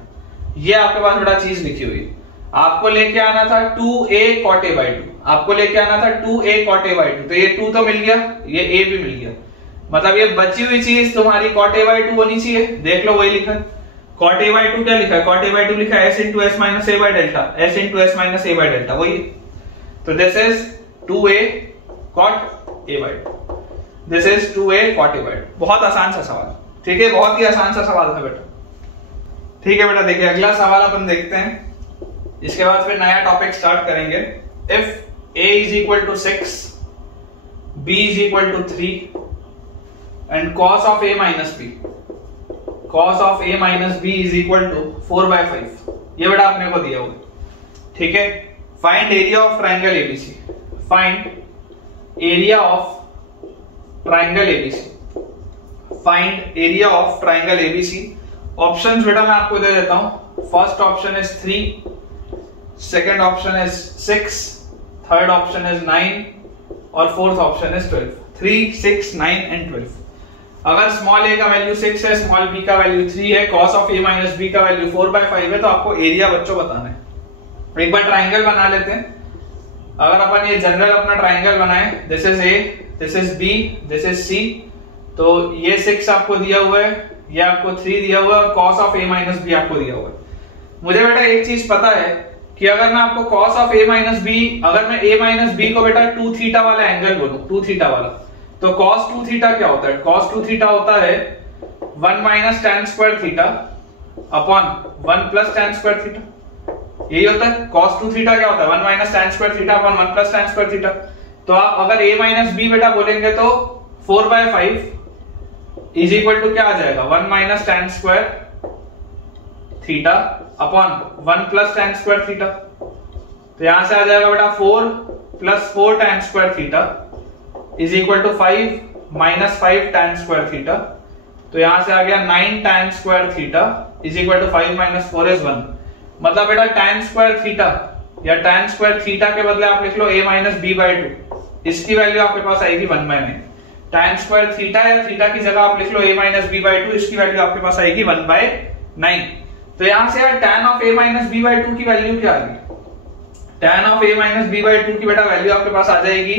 ये आपके पास बड़ा चीज लिखी हुई है। आपको लेके आना था 2a cot a by 2, आपको लेके आना था 2a cot a by 2। तो ये 2 तो मिल गया, ये a भी मिल गया, मतलब ये बची हुई चीज तुम्हारी cot a by 2 होनी चाहिए। देख लो वही लिखा है, cot a by 2 क्या लिखा है, cot a by 2 लिखा है s into S minus a by delta, s into S minus a by delta, वही। तो this is 2a cot a by 2, this is 2a cot a by 2। बहुत आसान सा सवाल, ठीक है, बहुत ही आसान सा सवाल था बेटा। ठीक है बेटा, देखिए अगला सवाल अपन देखते हैं, इसके बाद फिर नया टॉपिक स्टार्ट करेंगे। If a is equal to 6, b is equal to 3 and cos of a minus b, cos of a minus b is equal to 4/5, ये बेटा अपने को दिया हुआ, ठीक है। Find area of triangle ABC, find area of triangle ABC, find area of triangle ABC. Options बेटा मैं आपको दे देता हूं। First option is 3, second option is 6, third option is 9 और फोर्थ ऑप्शन इज 12। 3, 6, 9 एंड 12। अगर स्मॉल a का वैल्यू 6 है, स्मॉल b का वैल्यू 3 है, cos of a minus b का वैल्यू 4/5 है, तो आपको एरिया बच्चों बताना है। एक बार ट्राइंगल बना लेते हैं। अगर अपन ये जनरल अपना ट्राइंगल बनाए, this is a, this is b, this is c, तो ये 6 आपको दिया हुआ है, ये आपको 3 दिया हुआ है और cos of a minus b आपको दिया हुआ है। मुझे बेटा एक चीज पता है कि अगर मैं आपको cos of a minus b, अगर मैं a माइनस b को बेटा 2 थीटा वाला एंगल बोलूं, 2 थीटा वाला, तो cos 2 थीटा क्या होता है, cos 2 थीटा होता है 1 minus tan square theta upon 1 plus tan square theta, यही होता है। cos 2 थीटा क्या होता है, 1 minus tan square theta upon 1 plus tan square theta. तो आप अगर a माइनस b बेटा बोलेंगे तो 4/5 इज इक्वल टू क्या आ जाएगा, 1 minus tan square theta upon 1 plus tan square theta. तो यहां से आ जाएगा बेटा 4 plus 4 tan square theta is equal to 5 minus 5 tan square theta. तो यहां से आ गया 9 tan square theta is equal to 5 minus 4 is 1। मतलब बेटा tan स्क्वायर थीटा या tan स्क्वायर थीटा के बदले आप लिख लो a माइनस b बाय 2, इसकी वैल्यू आपके पास आएगी 1/9। tan स्क्वायर थीटा या थीटा की जगह आप लिख लो a माइनस b बाय 2, इसकी वैल्यू आपके पास आएगी 1/9। तो यहां से यार tan of a minus b by 2 की वैल्यू क्या आ गई, tan of a minus b by 2 की बेटा वैल्यू आपके पास आ जाएगी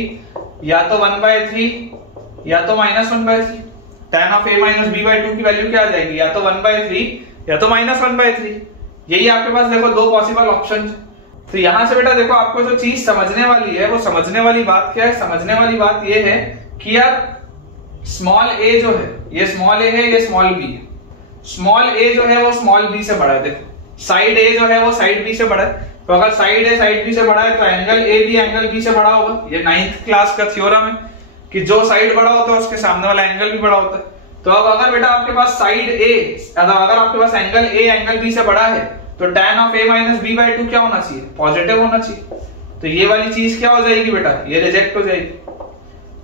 या तो 1/3 या तो minus 1/3। tan of a minus b by 2 की वैल्यू क्या आ जाएगी, या तो 1/3 या तो माइनस 1/3। यही आपके पास देखो दो पॉसिबल ऑप्शन। तो यहां से बेटा देखो आपको जो चीज समझने वाली है, वो समझने वाली बात क्या है, समझने वाली बात ये है कि यार स्मॉल a जो है, ये स्मॉल a है, ये स्मॉल b है। स्मॉल a जो है वो स्मॉल b से बड़ा है। देखो साइड a जो है वो साइड b से बड़ा है, तो अगर साइड a साइड b से बड़ा है तो एंगल a भी एंगल b से बड़ा होगा। ये 9th क्लास का थ्योरम है कि जो साइड बड़ा होता है उसके सामने वाला एंगल भी बड़ा होता है। तो अब अगर बेटा आपके पास साइड a, अगर आपके पास एंगल a एंगल b से बड़ा है, तो tan of a minus b by 2 क्या होना चाहिए, पॉजिटिव होना चाहिए। तो ये वाली चीज क्या हो जाएगी बेटा, ये रिजेक्ट हो जाएगी।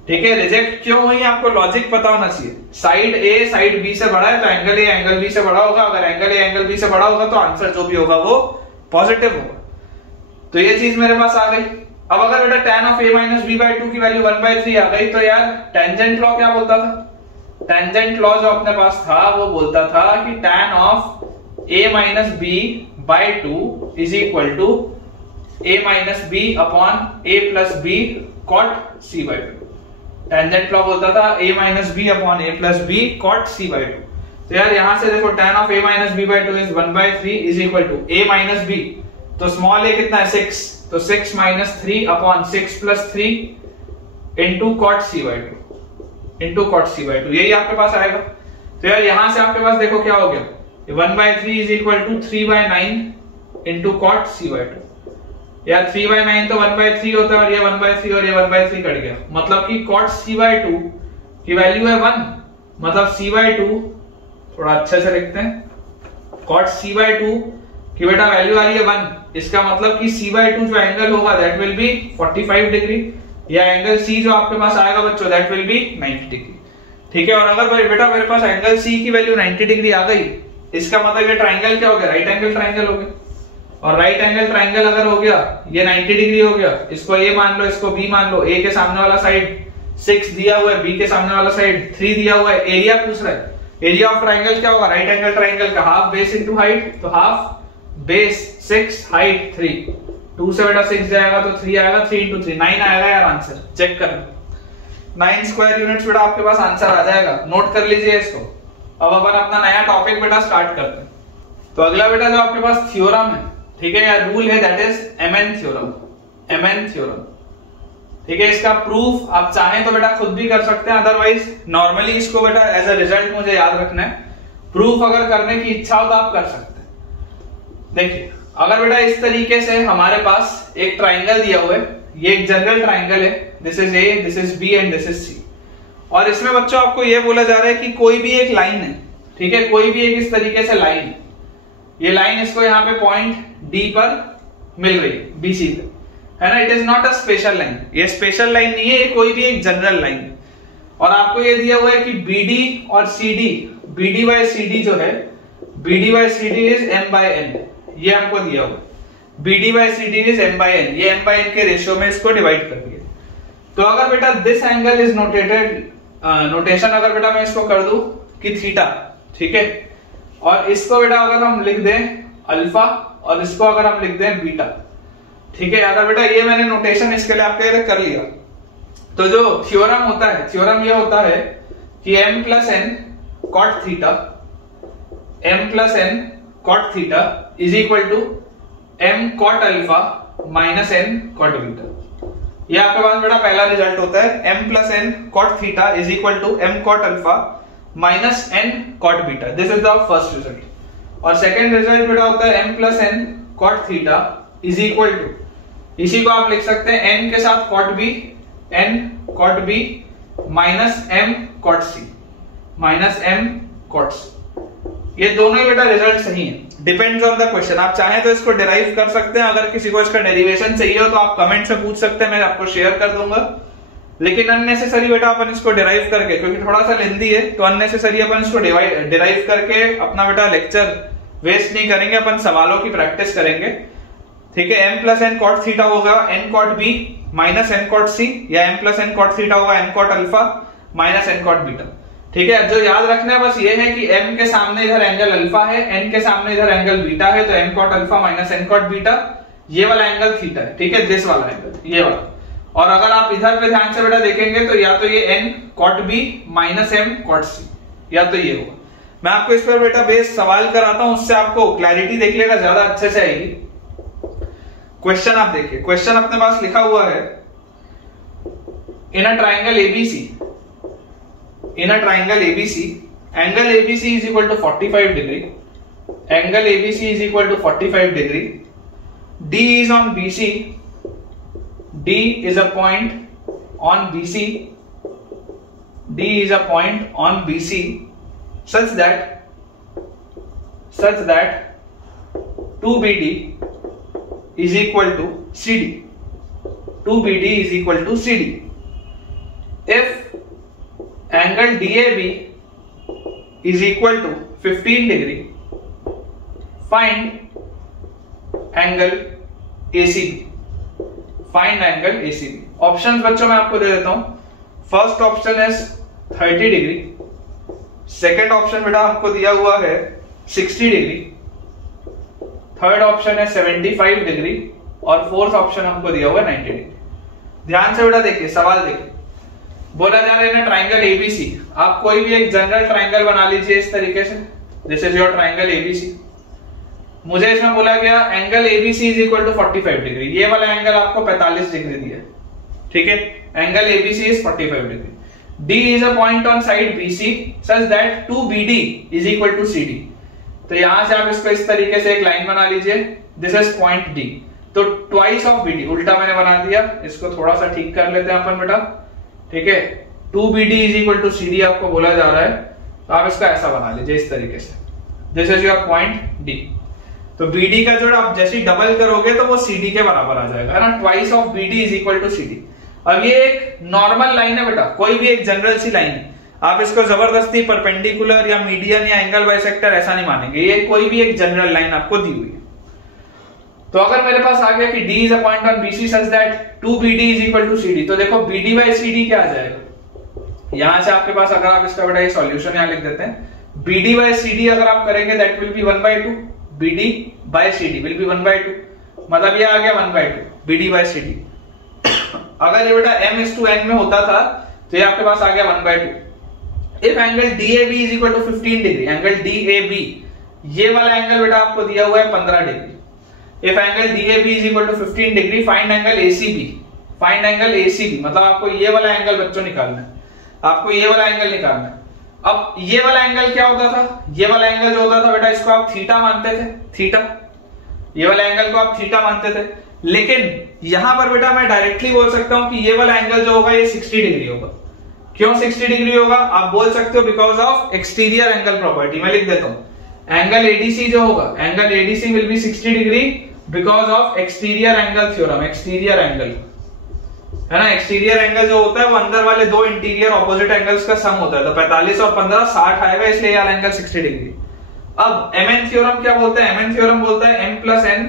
ठीक है, रिजेक्ट क्यों हुई आपको लॉजिक पता होना चाहिए। साइड a साइड b से बड़ा है तो एंगल a एंगल b से बड़ा होगा। अगर एंगल a एंगल b से बड़ा होगा तो आंसर जो भी होगा वो पॉजिटिव होगा। तो ये चीज मेरे पास आ गई। अब अगर बेटा tan of a minus b by 2 की वैल्यू 1/3 आ गई, तो यार टेंजेंट लॉ क्या बोलता था, टेंजेंट लॉ जो अपने पास था वो बोलता था कि tan of a minus b by 2 is equal to a minus b upon a plus b cot c by 2। Tangent law बोलता था a minus b upon a plus b cot c by 2। तो यार यहां से देखो tan of a minus b by 2 is 1/3 is equal to a minus b, तो स्मॉल a कितना है 6, तो 6 minus 3 upon 6 plus 3 into cot c by 2, into cot c by 2, यही आपके पास आएगा। तो यार यहां से आपके पास देखो क्या हो गया, 1/3 is equal to 3/9 into cot c by 2। यार 3/9 तो 1/3 होता है और ये 1/3 और ये 1/3 कट गया, मतलब कि cot c बाय 2 की वैल्यू है 1, मतलब c बाय 2, थोड़ा अच्छे से लिखते हैं, cot c बाय 2 की बेटा वैल्यू आ रही है 1, इसका मतलब कि c बाय 2 जो एंगल होगा दैट विल बी 45 डिग्री। या एंगल सी जो आपके पास आएगा बच्चों दैट विल बी 90 डिग्री। ठीक है, और अगर बेटा मेरे पास एंगल सी की वैल्यू 90 डिग्री आ गई, इसका मतलब ये ट्राइंगल क्या हो गया, राइट एंगल ट्राइंगल हो गया। और राइट एंगल ट्राइंगल अगर हो गया, ये 90 डिग्री हो गया, इसको ए मान लो, इसको बी मान लो। ए के सामने वाला साइड 6 दिया हुआ है, बी के सामने वाला साइड 3 दिया हुआ है। एरिया पूछ रहा है, एरिया ऑफ ट्राइंगल क्या होगा, राइट एंगल ट्राइंगल का हाफ बेस इनटू हाइट, तो हाफ बेस 6 हाइट 3, 2 से बेटा 6 जाएगा तो 3 आएगा, 3 into 3 9 आएगा यार आंसर, चेक कर 9 स्क्वायर यूनिट्स बेटा आपके पास आंसर आ जाएगा। नोट कर लीजिए इसको। अब अपन अपना नया टॉपिक बेटा स्टार्ट करते हैं। तो अगला बेटा जो आपके पास थ्योरम है, ठीक है, या रूल है, that is MN theorem. MN theorem, ठीक है। इसका प्रूफ आप चाहें तो बेटा खुद भी कर सकते हैं, अदरवाइज नॉर्मली इसको बेटा एज अ रिजल्ट मुझे याद रखना है। प्रूफ अगर करने की इच्छा हो तो आप कर सकते हैं। देखिए, अगर बेटा इस तरीके से हमारे पास एक ट्राइंगल दिया हुआ है, ये एक जनरल ट्राइंगल है, this is A, this is B and this is C. और इसमें बच्चों आपको ये बोला जा रहा है कि कोई भी एक लाइन है, ठीक है, कोई भी एक इस तरीके से लाइन है, ये लाइन इसको यहाँ पे पॉइंट डी पर मिल रही है, बीसी पे, है ना। It is not a special line, ये स्पेशल लाइन नहीं है, ये कोई भी एक जनरल लाइन है। और आपको ये दिया हुआ है कि बीडी और सीडी, बीडी बाय सीडी जो है, BD by CD is m by n, ये हमको दिया हुआ है। BD by CD is m by n, ये m by n के रेशियो में इसको डिवाइड कर दिया। तो अगर बेटा दिस एंगल इज नोटेटेड, नोटेशन अगर बेटा मैं इसको कर दूं कि थीटा, ठीक है, और इसको बेटा अगर हम लिख दें अल्फा और इसको अगर हम लिख दें बीटा, ठीक है। अगर बेटा ये मैंने नोटेशन इसके लिए आपके लिए कर लिया, तो जो थ्योरम होता है, थ्योरम ये होता है कि m plus n cot theta, m plus n cot theta is equal to m cot alpha minus n cot beta. ये आपके पास बेटा पहला रिजल्ट होता है, m plus n cot theta is equal to m cot alpha minus n cot beta. This is the first result. और सेकंड रिजल्ट बेटा होता है m plus n cot theta is equal to, इसी को आप लिख सकते हैं n के साथ cot b, n cot b minus m cot c, minus m cot c। ये दोनों ही बेटा रिजल्ट सही है, डिपेंड्स ऑन द क्वेश्चन। आप चाहें तो इसको डिराइव कर सकते हैं, अगर किसी को इसका डेरिवेशन चाहिए हो तो आप कमेंट में पूछ सकते हैं, मैं आपको शेयर कर दूंगा। लेकिन अननेसेसरी बेटा अपन इसको डिराइव करके, क्योंकि थोड़ा सा लेंथी है, तो अननेसेसरी अपन इसको डिराइव करके अपना बेटा लेक्चर वेस्ट नहीं करेंगे, अपन सवालों की प्रैक्टिस करेंगे, ठीक है। m plus n cot theta होगा n cot b minus n cot c, या m plus n cot theta होगा n cot alpha minus n cot beta, ठीक है। जो याद रखना है बस ये है कि m के सामने इधर एंगल अल्फा है, n के सामने इधर एंगल बीटा है, तो m cot alpha minus n cot beta, ये वाला एंगल थीटा है, ठीक है, दिस वाला एंगल, ये वाला। और अगर आप इधर पे ध्यान से बेटा देखेंगे तो या तो ये n cot b minus m cot c, या तो ये होगा। मैं आपको इस पर बेटा बेस सवाल कराता हूं, उससे आपको क्लैरिटी देख लेगा ज्यादा अच्छे से आएगी। क्वेश्चन आप देखिए, क्वेश्चन अपने पास लिखा हुआ है, in a triangle ABC, in a triangle ABC, angle ABC is equal to 45 degree, angle ABC is equal to 45 degree, D is on BC, D is a point on BC, D is a point on BC such that 2BD is equal to CD, 2BD is equal to CD. If angle DAB is equal to 15 degree, find angle ACB, find angle ACB. Options बच्चों मैं आपको दे देता हूं। First option is 30 degree, second option बेटा हमको दिया हुआ है 60 डिग्री, थर्ड ऑप्शन है 75 डिग्री, और फोर्थ ऑप्शन हमको दिया हुआ है 90 डिग्री। ध्यान से बेटा देखिए, सवाल देखिए, बोला जा रहा है ट्राइंगल एबीसी, आप कोई भी एक जनरल ट्राइंगल बना लीजिए इस तरीके से, this is your triangle ABC. मुझे इसमें बोला गया angle ABC is equal to 45 degree, ये वाला एंगल आपको 45 डिग्री दिया है, ठीक है, angle ABC is 45 degree. D is a point on side BC such that 2BD is equal to CD। तो यहां से आप इसको इस तरीके से एक लाइन बना लीजिए, दिस इज पॉइंट D, तो ट्वाइस ऑफ BD, उल्टा मैंने बना दिया, इसको थोड़ा सा ठीक कर लेते हैं अपन बेटा, ठीक है। 2BD is equal to CD आपको बोला जा रहा है, तो आप इसको ऐसा बना लीजिए इस तरीके से, this is your point D। तो BD का जो आप जैसे डबल करोगे तो वो CD के बराबर आ जाएगा, है ना, twice of BD is equal to CD। अब ये एक नॉर्मल लाइन है बेटा, कोई भी एक जनरल सी लाइन है, आप इसको जबरदस्ती परपेंडिकुलर या मीडियन या एंगल बाइसेक्टर ऐसा नहीं मानेंगे, ये कोई भी एक जनरल लाइन आपको दी हुई है। तो अगर मेरे पास आ गया कि D is a point on BC such that 2BD is equal to CD, तो देखो BD बाय CD क्या आ जाएगा, यहां से आपके पास अगर आप इसका बेटा ये सॉल्यूशन यहां लिख देते हैं, BD बाय CD अगर आप करेंगे that will be 1/2, BD by CD will be 1/2, मतलब ये आ गया 1/2 BD बाय CD। अगर ये बेटा m/n में होता था तो ये आपके पास आ गया 1/2। If angle DAB is equal to 15 degree, angle DAB ये वाला एंगल बेटा आपको दिया हुआ है 15 degree. If angle DAB is equal to 15 degree, find angle ACB, find angle ACB, मतलब आपको ये वाला एंगल बच्चों निकालना है, आपको ये वाला एंगल निकालना है। अब ये वाला एंगल क्या होता था, ये वाला एंगल जो होता था बेटा इसको आप थीटा मानते थे, थीटा, ये वाला एंगल को आप थीटा मानते थे, लेकिन यहां पर बेटा मैं डायरेक्टली बोल सकता हूं कि ये वाला एंगल जो होगा ये 60 डिग्री होगा। क्यों 60 डिग्री होगा आप बोल सकते हो, because of exterior angle property. मैं लिख देता हूं एंगल ADC जो होगा, angle ADC will be 60 degree because of exterior angle theorem. Exterior angle है ना, एक्सटीरियर एंगल जो होता है वो अंदर वाले दो इंटीरियर ऑपोजिट एंगल्स का सम होता है, तो 45 और 15 60 आएगा, इसलिए यार एंगल 60 डिग्री। अब MN थ्योरम क्या बोलता है, MN थ्योरम बोलता है m plus n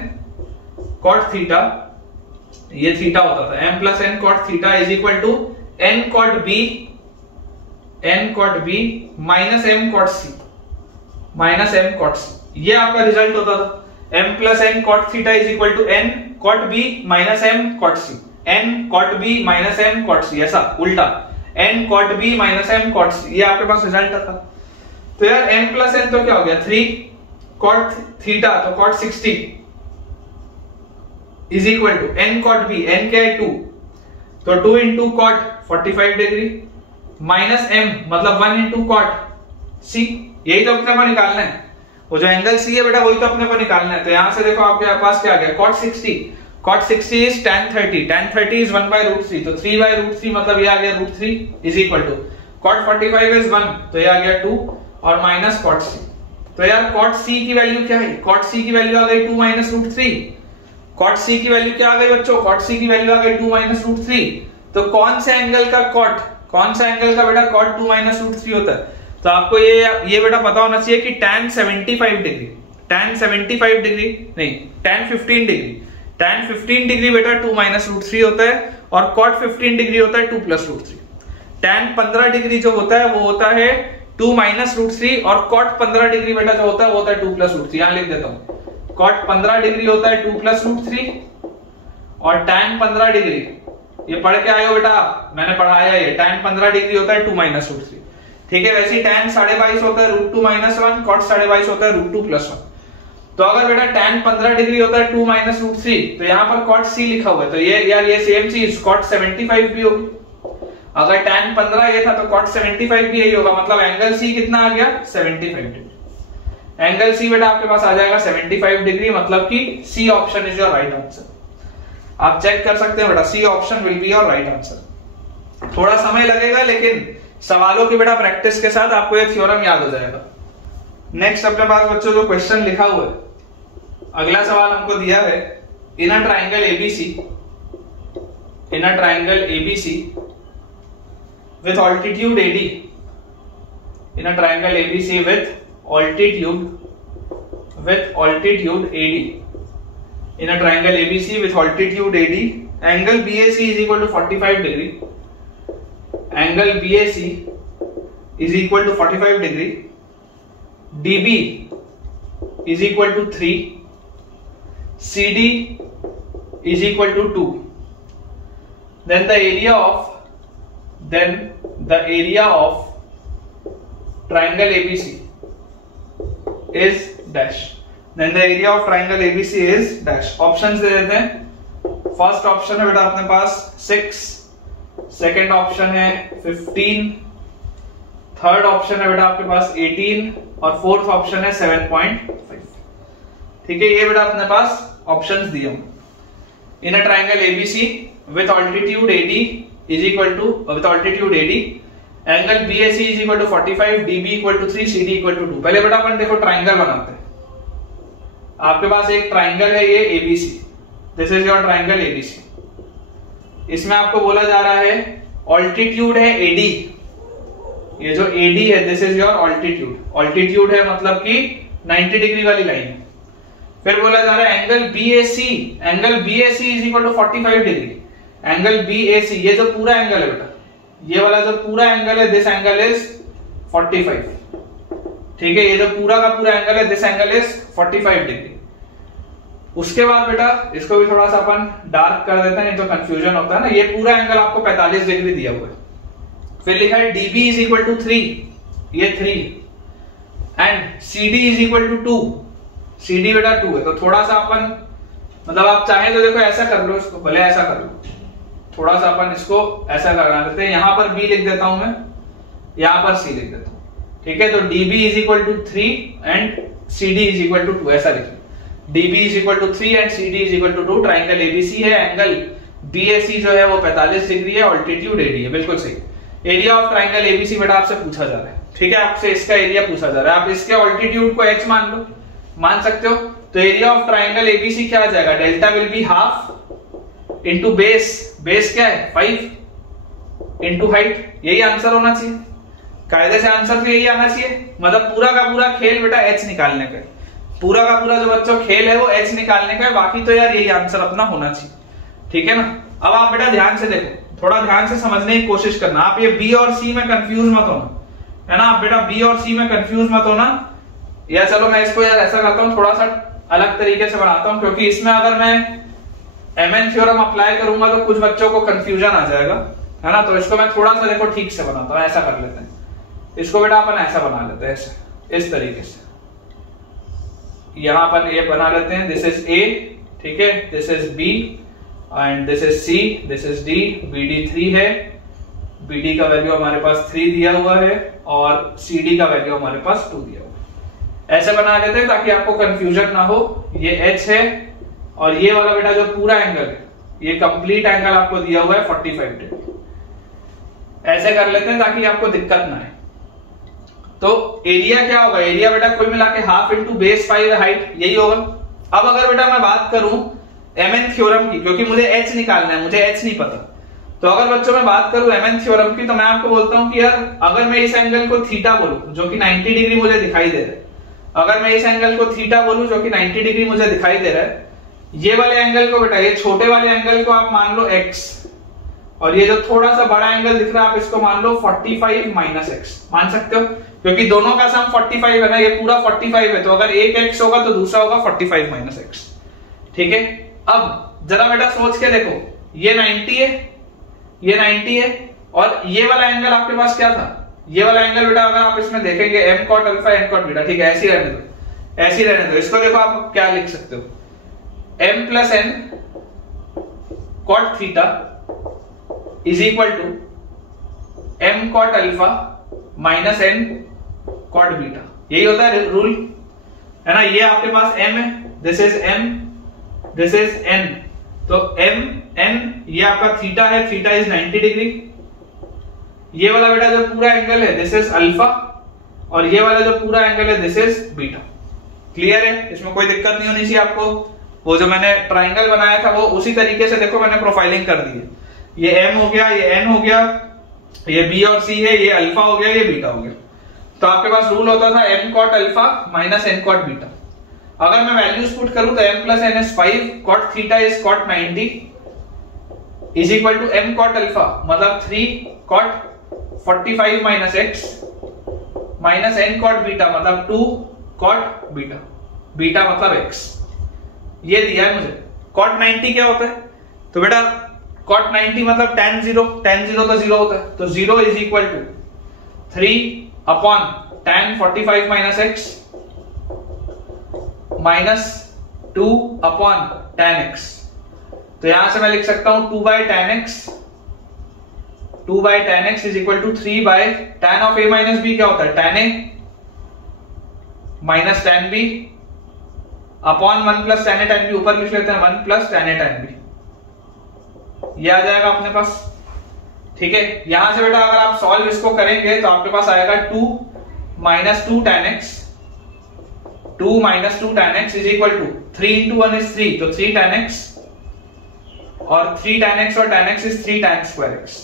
cot theta, ये थीटा होता था, m plus n cot theta is equal to n cot b minus m cot c, minus m cot c, ये आपका रिजल्ट होता था। m plus n cot theta is equal to n cot b minus m cot c, n cot b minus m cot c, ऐसा उल्टा n cot b minus m cot c, ये आपके पास रिजल्ट था। तो यार m प्लस n तो क्या हो गया 3 cot थीटा, तो cot 60 is equal to n cot b, n क्या है 2, तो 2 into cot 45 degree minus m मतलब 1 इंटू cot c, यही तो अपने को निकालना है, वो जो एंगल c है बेटा वही तो अपने को निकालना है। तो यहां से देखो आपके पास क्या आ गया cot 60, cot 60 is tan 30, tan 30 is 1/√3, तो 3/√3 मतलब ये आ गया √3 is equal to cot 45 is 1, तो ये आ गया 2 और माइनस cot c। तो यार cot c की वैल्यू क्या है, cot c की वैल्यू आ गई 2 माइनस √3, cot c की वैल्यू क्या आ गई बच्चों, cot c की वैल्यू आ गई 2 माइनस √3। तो कौन से एंगल का cot, कौन सा एंगल का बेटा cot 2 माइनस √3 होता है, तो आपको ये बेटा पता होना चाहिए कि tan 75 डिग्री, tan 75 डिग्री नहीं tan 15 डिग्री, tan 15 डिग्री बेटा 2 माइनस √3 होता है और cot 15 डिग्री होता है 2 प्लस √3। tan 15 डिग्री जो होता है वो होता है 2 माइनस √3 और cot 15 डिग्री बेटा जो होता है वो होता है 2 प्लस √3। यहां लिख देता हूं cot 15 डिग्री होता है 2 प्लस √3 और tan 15 डिग्री, ये पढ़ के आए हो बेटा, मैंने पढ़ाया ये tan 15 डिग्री होता है 2 माइनस √3, ठीक है। वैसे ही tan 22.5 होता है √2 माइनस 1, cot 22.5 होता है √2 प्लस 1। तो अगर बेटा tan 15 डिग्री होता है 2 माइनस √3, तो यहाँ पर cot c लिखा हुआ है, तो ये यार ये सेम चीज cot 75 भी होगी। अगर tan 15 ये था तो cot 75 भी यही होगा, मतलब एंगल c कितना आ गया 75 डिग्री। एंगल c बेटा आपके पास आ जाएगा 75 डिग्री, मतलब कि C option is your right answer. आप चेक कर सकते हैं बेटा, C option will be your right answer. थोड़ा समय लगेगा लेकिन सवालों की बेटा प्रैक्टिस के साथ आपको ये थ्योरम याद हो जाएगा। नेक्स्ट अपने पास बच्चों जो क्वेश्चन लिखा हुआ है, अगला सवाल हमको दिया है in a triangle ABC, in a triangle ABC with altitude AD, in a triangle ABC with altitude AD, in a triangle ABC with altitude AD, angle BAC is equal to 45 degree, angle BAC is equal to 45 degree, DB is equal to 3, CD is equal to 2, then the area of triangle ABC is dash, then the area of triangle ABC is dash। Options दे देते हैं। फर्स्ट ऑप्शन है बेटा अपने पास 6, सेकंड ऑप्शन है 15, थर्ड ऑप्शन है बेटा आपके पास 18 और फोर्थ ऑप्शन है 7.5। ठीक है, ये बेटा अपने पास ऑप्शंस दिए होंगे। In a triangle ABC with altitude AD is equal to, with altitude AD angle BAC is equal to 45, DB equal to 3, CD equal to 2। पहले बेटा अपन देखो ट्राइंगल बनाते हैं। आपके पास एक ट्राइंगल है ये ABC, this is your triangle ABC। इसमें आपको बोला जा रहा है ऑल्टीट्यूड है एडी, ये जो एडी है this is your altitude, altitude है मतलब कि 90 डिग्री वाली लाइन। फिर बोला जा रहा है angle BAC, angle BAC is equal to 45 degree, angle BAC ये जो पूरा एंगल है बेटा, ये वाला जो पूरा एंगल है दिस एंगल इज 45, ठीक है, ये जो पूरा का पूरा एंगल है दिस एंगल इज 45 डिग्री। उसके बाद बेटा इसको भी थोड़ा सा अपन डार्क कर देते हैं, जो कंफ्यूजन होता है ना, ये पूरा एंगल आपको 45 डिग्री दिया हुआ है। फिर लिखा है dB इज इक्वल टू 3, ये 3 and CD is equal to 2, CD बेटा 2 है। तो थोड़ा सा अपन मतलब आप चाहे तो देखो ऐसा कर लो, इसको भले ऐसा कर लो, थोड़ा सा अपन इसको ऐसा करना देते हैं, यहां पर B लिख देता हूं मैं, यहां पर C लिख देता हूं, ठीक है। तो dB is equal to 3 and CD is equal to 2, ऐसा लिखिए, dB is equal to 3 and CD is equal to 2। Triangle ABC है, एंगल BAC जो है वो 45 डिग्री है, ऑल्टीट्यूड AD है, बिल्कुल सही। एरिया ऑफ ट्राइंगल ABC बेटा आपसे पूछा जा रहा है, ठीक है, आपसे इसका एरिया पूछा जा रहा है, आप इसके ऑल्टीट्यूड को h मान लो, मान सकते हो। तो एरिया ऑफ ट्राइंगल ABC क्या आ जाएगा, delta will be half into base, base क्या है 5 इंटू हाइट, यही आंसर होना चाहिए, कायदे से आंसर तो यही आना चाहिए। मतलब पूरा का पूरा खेल बेटा h निकालने का, पूरा का पूरा जो बच्चों खेल है वो h निकालने का है, बाकी तो यार यही आंसर अपना होना चाहिए, ठीक है ना। अब आप बेटा ध्यान से देखो, थोड़ा ध्यान से समझने की कोशिश करना, आप ये B और C में कंफ्यूज मत होना, है ना, आप बेटा B और C में कंफ्यूज मत होना। या चलो मैं इसको यार ऐसा करता हूँ, थोड़ा सा अलग तरीके से बनाता हूँ, क्योंकि इसमें अगर मैं MN थ्योरम अप्लाई करूंगा तो कुछ बच्चों को कंफ्यूजन आ जाएगा, है ना। तो इसको मैं थोड़ा सा देखो ठीक से बनाता हूँ, ऐसा कर लेते हैं, इसको बेटा अपन ऐसा बना लेते हैं, इस तरीके से, यहां अपन ये बना लेते हैं, दिस इज A, ठीक है, this is B and this is C, this is D, BD 3 है, BD का वैल्यू हमारे पास 3 दिया हुआ है और CD का वैल्यू हमारे पास 2 दिया हुआ है। ऐसे बना लेते हैं ताकि आपको कंफ्यूजन ना हो। ये H है और ये वाला बेटा जो पूरा एंगल है, ये कंप्लीट एंगल आपको दिया हुआ है 45 डिग्री। ऐसे कर लेते हैं ताकि आपको दिक्कत ना आए। तो एरिया क्या होगा, एरिया बेटा कुल मिला के हाफ इंटू बेस 5 हाइट, यही होगा। अब अगर बेटा मैं बात करूं MN थ्योरम की, क्योंकि मुझे h निकालना है, मुझे h नहीं पता, तो अगर बच्चों मैं बात करूं MN थ्योरम की, तो मैं आपको बोलता हूं कि यार अगर मैं इस एंगल को थीटा बोलूं जो कि 90 डिग्री मुझे दिखाई दे रहा है, अगर मैं इस एंगल को थीटा बोलूं जो कि 90 डिग्री मुझे दिखाई दे रहा है, ये वाले एंगल को बेटा, ये छोटे वाले एंगल को आप मान लो x, और ये जो थोड़ा सा बड़ा एंगल दिख रहा है आप इसको मान लो 45 माइनस x, मान सकते हो, क्योंकि दोनों का सम 45 है ना, ये पूरा 45 है, तो अगर एक x होगा तो दूसरा होगा 45 माइनस x, ठीक है। अब जरा बेटा सोच के देखो, ये 90 है, ये 90 है, और ये वाला एंगल आपके पास क्या था, ये वाला एंगल बेटा अगर आप इसमें देखेंगे m cot alpha n cot beta, ठीक है, ऐसे ही रहने दो, ऐसे ही रहने दो। इसको देखो आप क्या लिख सकते हो, m plus n cot theta is equal to m cot alpha minus n cot beta, यही होता है रूल, है ना। ये आपके पास m है, this is m, this is n, तो m n ये आपका थीटा है, थीटा इज 90 डिग्री, ये वाला बेटा जो पूरा एंगल है दिस इज अल्फा, और ये वाला जो पूरा एंगल है दिस इज बीटा। क्लियर है, इसमें कोई दिक्कत नहीं होनी चाहिए आपको। वो जो मैंने ट्राइंगल बनाया था वो उसी तरीके से देखो मैंने प्रोफाइलिंग कर दी है, ये m हो गया, ये n हो गया, ये b और c है, ये अल्फा हो गया, ये बीटा हो गया। तो आपके पास रूल होता था m cot alpha minus n cot beta. अगर मैं वैल्यूज पुट करूं तो m plus n is 5, cot theta is cot 90 is equal to m cot alpha मतलब 3 cot 45 minus x minus n cot beta मतलब 2 cot बीटा, बीटा मतलब x, ये दिया है मुझे। cot 90 क्या होता है, तो बेटा cot 90 मतलब tan 0, tan 0 तो 0 होता है, तो 0 is equal to 3 upon tan 45 minus x minus 2 upon tan x। तो यहां से मैं लिख सकता हूं 2 by tan x, 2 by tan x is equal to 3 by tan of a minus b क्या होता है, tan a minus tan b upon 1 plus tan a tan b, ऊपर लिख लेते हैं 1 plus tan a tan b, ये आ जाएगा अपने पास, ठीक है। यहां से बेटा अगर आप सॉल्व इसको करेंगे तो आपके पास आएगा 2 minus 2 tan x, 2 minus 2 tan x is equal to 3 into 1 is 3, तो 3 tan x और 3 tan x और tan x is 3 tan square x।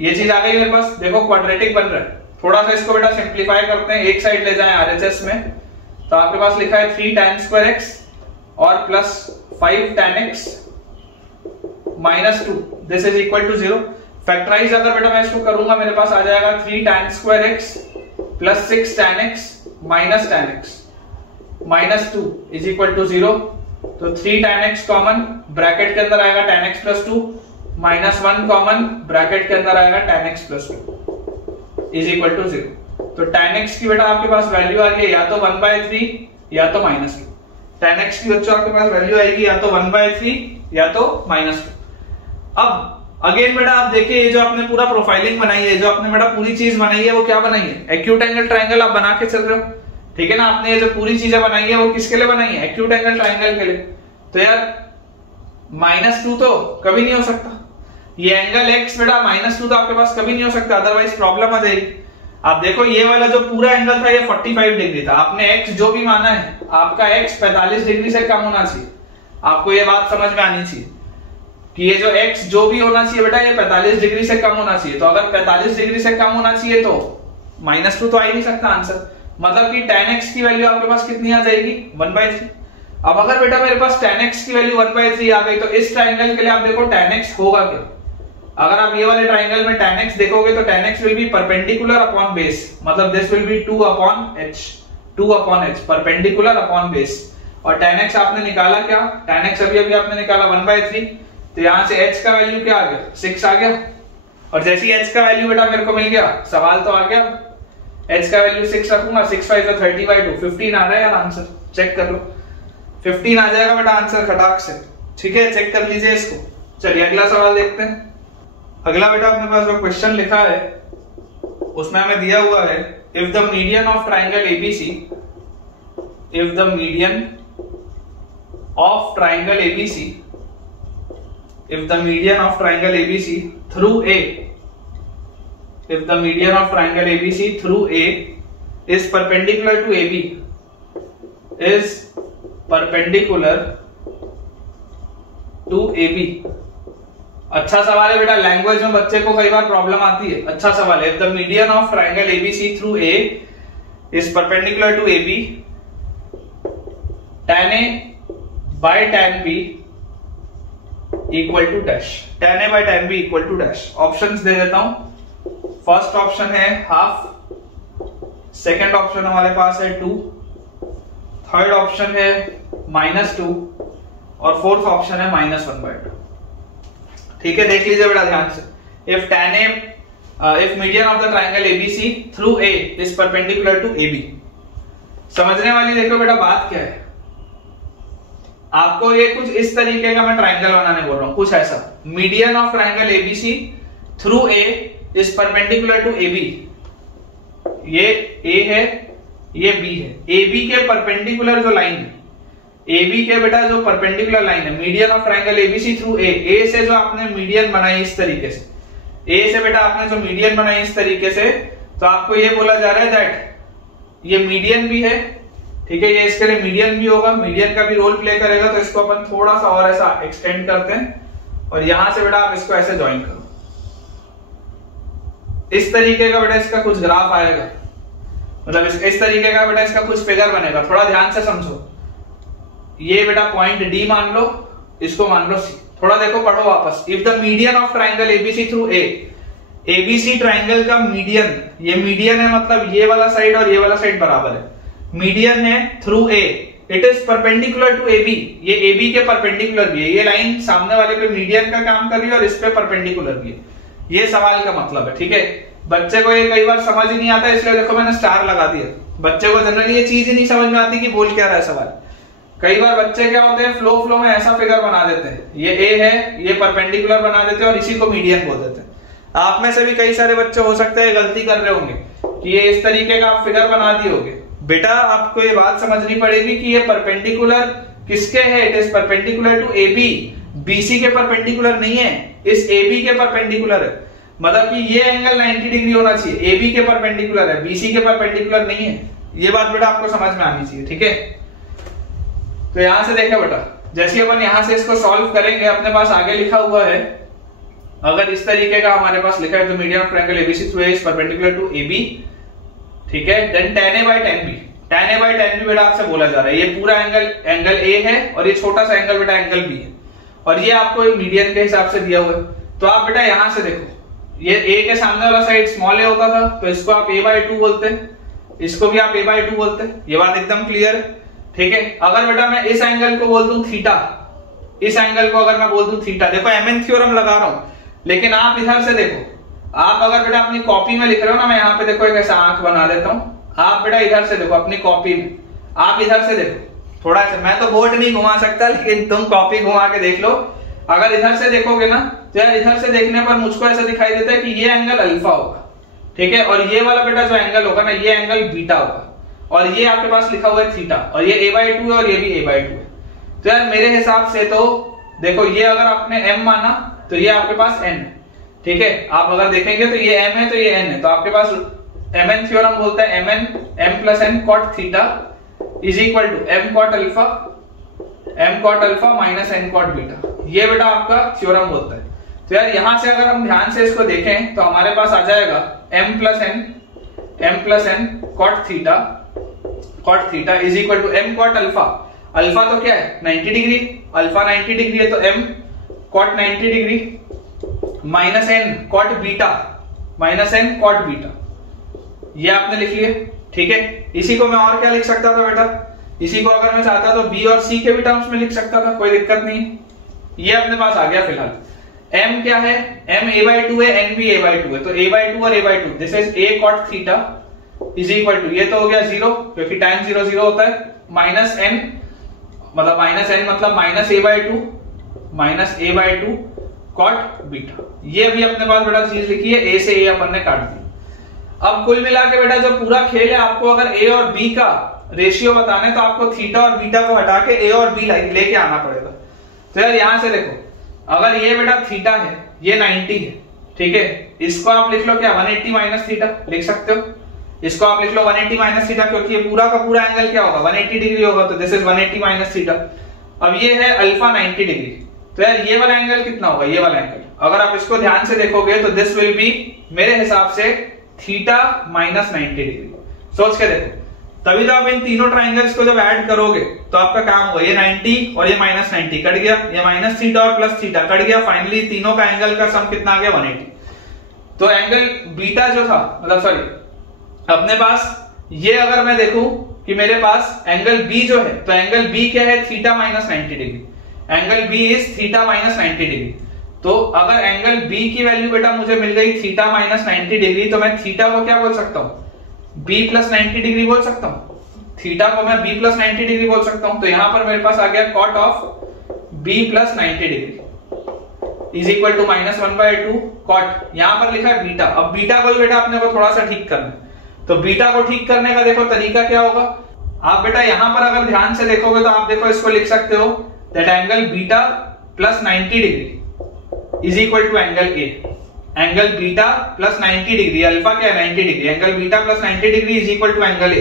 ये चीज आ गई मेरे पास। देखो क्वाड्रेटिक बन रहा है। थोड़ा सा इसको बेटा सिंप्लीफाई करते हैं, एक साइड ले जाएं RHS में, तो आपके पास लिखा है 3 tan square x और plus 5 tan x minus 2, this is equal to 0। Factorise अगर बेटा मैं इसको करूंगा, मेरे पास आ जाएगा 3 tan square x plus 6 tan x minus tan x minus 2 is equal to 0। तो 3 tan x कॉमन, ब्रैकेट के अंदर आएगा tan x plus 2, minus 1 common, bracket के अंदर आएगा tan x plus 2 is equal to 0। तो tan x की बेटा आपके पास वैल्यू आ गई या तो 1/3 या तो -2। tan x की बच्चों आपके पास वैल्यू आएगी या तो 1/3 या तो -2। अब अगेन बेटा आप देखिए, ये जो आपने पूरा प्रोफाइलिंग बनाई है, जो आपने बेटा पूरी चीज बनाई है, वो क्या बनाई है? एक्यूट एंगल ट्रायंगल आप बना के चल रहे हो, ठीक है ना। आपने ये जो पूरी चीजें बनाई है वो किसके लिए बनाई है? एक्यूट एंगल ट्रायंगल के लिए। तो यार -2 तो कभी नहीं हो सकता, ये एंगल x बेटा -2 तो आपके पास कभी नहीं हो सकता, अदरवाइज प्रॉब्लम आ जाएगी। आप देखो ये वाला जो पूरा एंगल था ये 45 डिग्री था, आपने x जो भी माना है, आपका x 45 डिग्री से कम होना चाहिए। आपको ये बात समझ में आनी चाहिए कि ये जो x जो भी होना चाहिए बेटा ये 45 डिग्री से कम होना चाहिए। तो अगर 45 डिग्री से कम होना चाहिए तो -2 तो आ ही नहीं सकता आंसर। मतलब कि tan x की वैल्यू आपके पास कितनी आ जाएगी? 1/3। अब अगर बेटा मेरे पास tan x की वैल्यू 1/3 आ गई, तो इस ट्राइंगल के लिए आप देखो tan x होगा क्या। अगर आप ये वाले ट्राइंगल में tan x देखोगे तो tan x will be perpendicular upon base, मतलब this will be 2 upon h perpendicular upon base. और tan x आपने निकाला क्या? tan x अभी आपने निकाला 1/3, तो यहां से h का वैल्यू क्या आ गया? 6 आ गया। और जैसे ही h का वैल्यू बेटा मेरे को मिल गया, सवाल तो आ गया, h का वैल्यू 6 रखूंगा, 6 5 तो 30/2, 15 आ रहा है यार आंसर। चेक कर लो, 15 आ जाएगा बेटा आंसर खटाक से। ठीक है, चेक कर लीजिए इसको। चलिए अगला सवाल देखते हैं। अगला बेटा अपने पास जो क्वेश्चन लिखा है उसमें हमें दिया हुआ है, if the median of triangle ABC, if the median of triangle ABC, if the median of triangle ABC through A, if the median of triangle ABC through A is perpendicular to AB, is perpendicular to AB। अच्छा सवाल है बेटा, लैंग्वेज में बच्चे को कई बार प्रॉब्लम आती है। अच्छा सवाल है, if the median of triangle ABC through A is perpendicular to AB, tan A by tan B equal to dash, tan A by tan B equal to dash. Options दे देता हूं। फर्स्ट ऑप्शन है हाफ, सेकंड ऑप्शन हमारे पास है 2, थर्ड ऑप्शन है -2 और फोर्थ ऑप्शन है -1/2। ठीक है, देख लीजिए बेटा ध्यान से। If tan A, if median of the triangle ABC through A is perpendicular to AB। समझने वाली देखो बेटा बात क्या है। आपको ये कुछ इस तरीके का मैं ट्राइंगल बनाने बोल रहा हूं, कुछ ऐसा। Median of triangle ABC through A is perpendicular to AB। ये A है, ये B है। AB के परपेंडिकुलर जो लाइन है, AB के बेटा जो परपेंडिकुलर लाइन है, median of triangle ABC through A से जो आपने मीडियन बनाई इस तरीके से, A से बेटा आपने जो मीडियन बनाई इस तरीके से, तो आपको ये बोला जा रहा है दैट ये मीडियन भी है। ठीक है, ये इसके लिए मीडियन भी होगा, मीडियन का भी रोल प्ले करेगा। तो इसको अपन थोड़ा सा और ऐसा एक्सटेंड करते हैं और यहां से बेटा आप इसको ऐसे ज्वाइन करो। इस तरीके का बेटा इसका कुछ ग्राफ आएगा, मतलब इस तरीके का बेटा इसका कुछ फिगर बनेगा। थोड़ा ध्यान से समझो। ये बेटा पॉइंट डी मान लो, इसको मान लो सी। थोड़ा देखो, पढ़ो वापस। If the median of triangle ABC through A, ABC triangle का मीडियन, ये मीडियन है मतलब ये वाला साइड और ये वाला साइड बराबर है, मीडियन है through A, it is perpendicular to AB। ये AB के परपेंडिकुलर भी है, ये लाइन सामने वाले पे मीडियन का काम कर रही है और इस पे परपेंडिकुलर भी है। ये सवाल का मतलब है। ठीक है, बच्चे को ये कई बार समझ ही नहीं आता, इसलिए देखो मैंने स्टार लगा दिया। बच्चे को जनरली ये चीज ही नहीं समझ में आती कि बोल क्या रहा है सवाल। कई बार बच्चे क्या होते हैं, फ्लो में ऐसा फिगर बना देते हैं, ये A है, ये परपेंडिकुलर बना देते हैं और इसी को मीडियन बोल देते हैं। आप में से भी कई सारे बच्चे हो सकते हैं गलती कर रहे होंगे कि ये इस तरीके का आप फिगर बना दिए होंगे। बेटा आपको ये बात समझनी पड़ेगी कि ये परपेंडिकुलर किसके है, it is perpendicular to AB, BC के परपेंडिकुलर नहीं है, इस AB के परपेंडिकुलर है। मतलब कि ये एंगल 90 डिग्री होना चाहिए, AB के परपेंडिकुलर है, BC के परपेंडिकुलर नहीं है। ये बात बेटा आपको समझ में आनी चाहिए। ठीक है, तो यहां से देखा बेटा, जैसे अपन यहां से इसको सॉल्व करेंगे, अपने पास आगे लिखा हुआ है, अगर इस तरीके का हमारे पास लिखा है तो median of triangle ABC through A is perpendicular to AB, ठीक है। Then tan a by tan b, tan a by tan b बेटा आपसे बोला जा रहा है ये पूरा एंगल a है और ये छोटा सा एंगल बेटा एंगल b है, और ये आपको एक मीडियन के हिसाब से दिया हुआ है। तो आप बेटा यहां से देखो, ये a के सामने वाला साइड स्मॉल a होता था तो इसको आप a/2 बोलते हैं, इसको भी आप a/2 बोलते हैं। ये बात एकदम क्लियर है, ठीक है। अगर बेटा मैं इस एंगल को बोल दूं थीटा, इस एंगल को अगर मैं बोल दूं थीटा, देखो mn थ्योरम लगा रहा हूं, लेकिन आप इधर से देखो, आप अगर बेटा अपनी कॉपी में लिख रहे हो ना, मैं यहाँ पे देखो एक ऐसा आंख बना देता हूं, आप बेटा इधर से देखो अपनी कॉपी में, आप इधर से देखो थोड़ा सा, मैं तो बोर्ड नहीं घुमा सकता लेकिन तुम कॉपी घुमा के देख लो। अगर इधर से देखोगे ना तो यार इधर से देखने पर मुझको ऐसा दिखाई देता है कि ये एंगल अल्फा होगा, ठीक है, और ये वाला बेटा जो एंगल होगा ना ये एंगल बीटा होगा, और ये आपके पास लिखा हुआ है थीटा, और ये a/2 है और ये भी a/2 है। तो यार मेरे हिसाब से तो देखो ये अगर आपने m माना तो ये आपके पास n है, ठीक है। आप अगर देखेंगे तो ये m है तो ये n है, तो आपके पास mn थ्योरम बोलता है mn m plus n cot theta is equal to m cot alpha minus n cot beta, ये बेटा आपका थ्योरम बोलता है। तो यार यहां से अगर हम ध्यान से इसको देखें तो हमारे पास आ जाएगा m plus n cot theta is equal to m cot alpha, alpha तो क्या है 90 डिग्री, अल्फा 90 डिग्री है तो m cot 90 degree minus n cot beta, ये आपने लिख लिया, ठीक है। इसी को मैं और क्या लिख सकता था बेटा, इसी को अगर मैं चाहता तो b और c के भी टर्म्स में लिख सकता था, कोई दिक्कत नहीं। ये अपने पास आ गया फिलहाल। m क्या है, m a/2 है, n भी a/2 है, तो a/2 और a/2 this is a cot theta is equal to, ये तो हो गया 0 क्योंकि tan 0 0 होता है, माइनस n मतलब माइनस a/2 cot बीटा, ये भी अपने पास बेटा चीज लिखी है, a से a अपन ने काट दी। अब कुल मिला के बेटा जो पूरा खेल है, आपको अगर a और b का रेशियो बताना है तो आपको थीटा और बीटा को हटा के a और b लेके आना पड़ेगा। तो यार यहां से देखो, अगर ये बेटा थीटा है, ये 90 है, ठीक है, इसको आप लिख लो क्या 180 माइनस थीटा लिख सकते हो, इसको आप लिख लो 180 माइनस थीटा, क्योंकि ये पूरा का पूरा एंगल क्या होगा 180 डिग्री होगा, तो दिस इज 180 माइनस थीटा। अब ये है अल्फा 90 डिग्री, तो यार ये वाला एंगल कितना होगा, ये वाला एंगल अगर आप इसको ध्यान से देखोगे तो दिस विल बी मेरे हिसाब से थीटा माइनस 90 डिग्री। सोच के देखो, तभी तो आप इन तीनों ट्राइंगल्स को जब ऐड करोगे तो आपका काम होगा, ये 90 और ये माइनस 90 कट गया, ये माइनस थीटा और प्लस थीटा कट गया, फाइनली तीनों का एंगल का सम कितना आ गया 180। तो एंगल बीटा जो था, मतलब सॉरी अपने पास ये अगर मैं देखूं कि मेरे पास एंगल बी जो है, तो एंगल बी क्या है theta minus 90 degree, angle B is theta minus 90 degree. तो अगर एंगल बी की वैल्यू बेटा मुझे मिल गई थीटा माइनस 90 डिग्री, तो मैं थीटा को क्या बोल सकता हूं b प्लस 90 डिग्री बोल सकता हूं, थीटा को मैं b प्लस 90 डिग्री बोल सकता हूं। तो यहां पर मेरे पास आ गया cot of b plus 90 degree is equal to -1/2 cot, यहां पर लिखा है बीटा। अब बीटा को ही बेटा अपने को थोड़ा सा ठीक करना है, तो बीटा को ठीक करने का देखो तरीका क्या होगा, आप बेटा यहां पर अगर ध्यान से देखोगे तो आप देखो इसको लिख सकते हो that angle beta plus 90 degree is equal to angle A, angle beta plus 90 degree, alpha क्या है 90 degree, angle beta plus 90 degree is equal to angle A.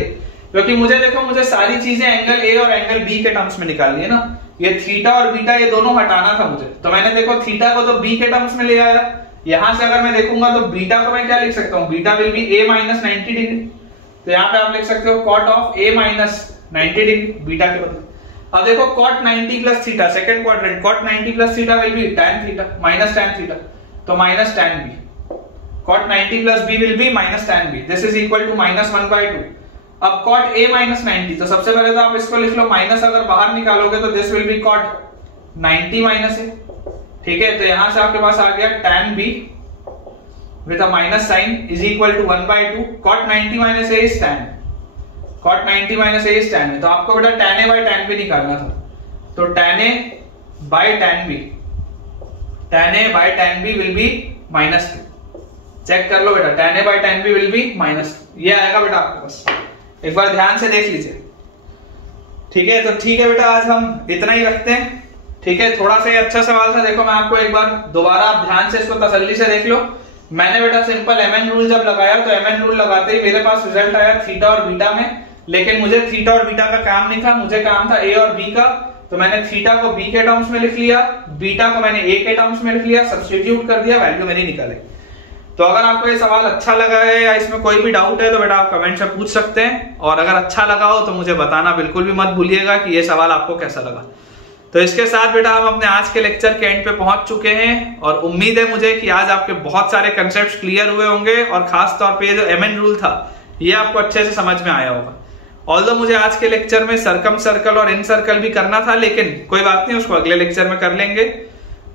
क्योंकि मुझे देखो मुझे सारी चीजें एंगल ए और एंगल बी के टर्म्स में निकालनी है ना, ये थीटा और बीटा ये दोनों हटाना था मुझे, तो मैंने देखो थीटा को तो बी के टर्म्स में ले आया, यहां से अगर मैं देखूंगा तो बीटा को मैं क्या लिख सकता हूं, beta will be a minus 90 degree, तो यहां पे आप लिख सकते हो cot of a minus 90 degree beta के बदले। अब देखो cot 90 plus theta second quadrant, cot 90 plus theta will be tan theta minus tan theta, तो माइनस tan b, cot 90 प्लस b will be minus tan b, this is equal to -1/2। अब cot a माइनस 90, तो सबसे पहले तो आप इसको लिख लो, माइनस अगर बाहर निकालोगे तो this will B cot 90 minus a, ठीक है। तो यहां से आपके पास आ गया tan b with a minus sine is equal to 1/2, cot 90 minus a is tan, cot 90 minus a is tan, तो आपको बेटा tan a by tan b निकालना था, तो tan a by tan b, tan a by tan b will be -2, check कर लो बेटा tan a by tan b will be -2, ये आएगा बेटा आपके पास, एक बार ध्यान से देख लीजिए, ठीक है। तो ठीक है बेटा आज हम इतना ही रखते हैं, ठीक है। थोड़ा सा अच्छा सवाल था, देखो मैं आपको एक बार दोबारा आप ध्यान से इसको तसल्ली से देख लो। मैंने बेटा सिंपल mn रूल जब लगाया तो mn रूल लगाते ही मेरे पास रिजल्ट आया थीटा और बीटा में, लेकिन मुझे थीटा और बीटा का काम नहीं था, मुझे काम था a और b का। तो मैंने थीटा को बी के टर्म्स में लिख लिया, बीटा को मैंने ए के टर्म्स में लिख लिया, सब्स्टिट्यूट कर दिया, वैल्यू मेरी निकल आई। तो अगर आपको ये सवाल अच्छा लगा है या इसमें कोई भी डाउट है तो बेटा आप कमेंट में पूछ सकते हैं, और अगर अच्छा लगा हो तो मुझे बताना बिल्कुल भी मत भूलिएगा कि ये सवाल आपको कैसा लगा। तो इसके साथ बेटा हम अपने आज के लेक्चर के एंड पे पहुंच चुके हैं, और उम्मीद है मुझे कि आज आपके बहुत सारे कंसेप्ट क्लियर हुए होंगे, और खास तौर पे जो MN रूल था ये आपको अच्छे से समझ में आया होगा। ऑल्दो मुझे आज के लेक्चर में सर्कम सर्कल और इन सर्कल भी करना था, लेकिन कोई बात नहीं, उसको अगले लेक्चर में कर लेंगे।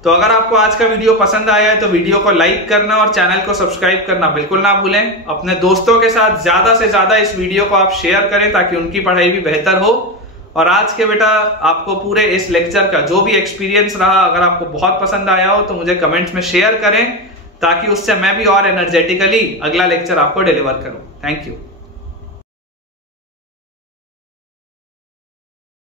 तो अगर आपको आज का वीडियो पसंद आया है तो वीडियो को लाइक करना और चैनल को सब्सक्राइब करना बिल्कुल ना भूलें। अपने दोस्तों के साथ ज्यादा से ज्यादा इस वीडियो को आप शेयर करें ताकि उनकी पढ़ाई भी बेहतर हो। और आज के बेटा आपको पूरे इस लेक्चर का जो भी एक्सपीरियंस रहा, अगर आपको बहुत पसंद आया हो तो मुझे कमेंट्स में शेयर करें, ताकि उससे मैं भी और एनर्जेटिकली अगला लेक्चर आपको डिलीवर करूं। Thank you.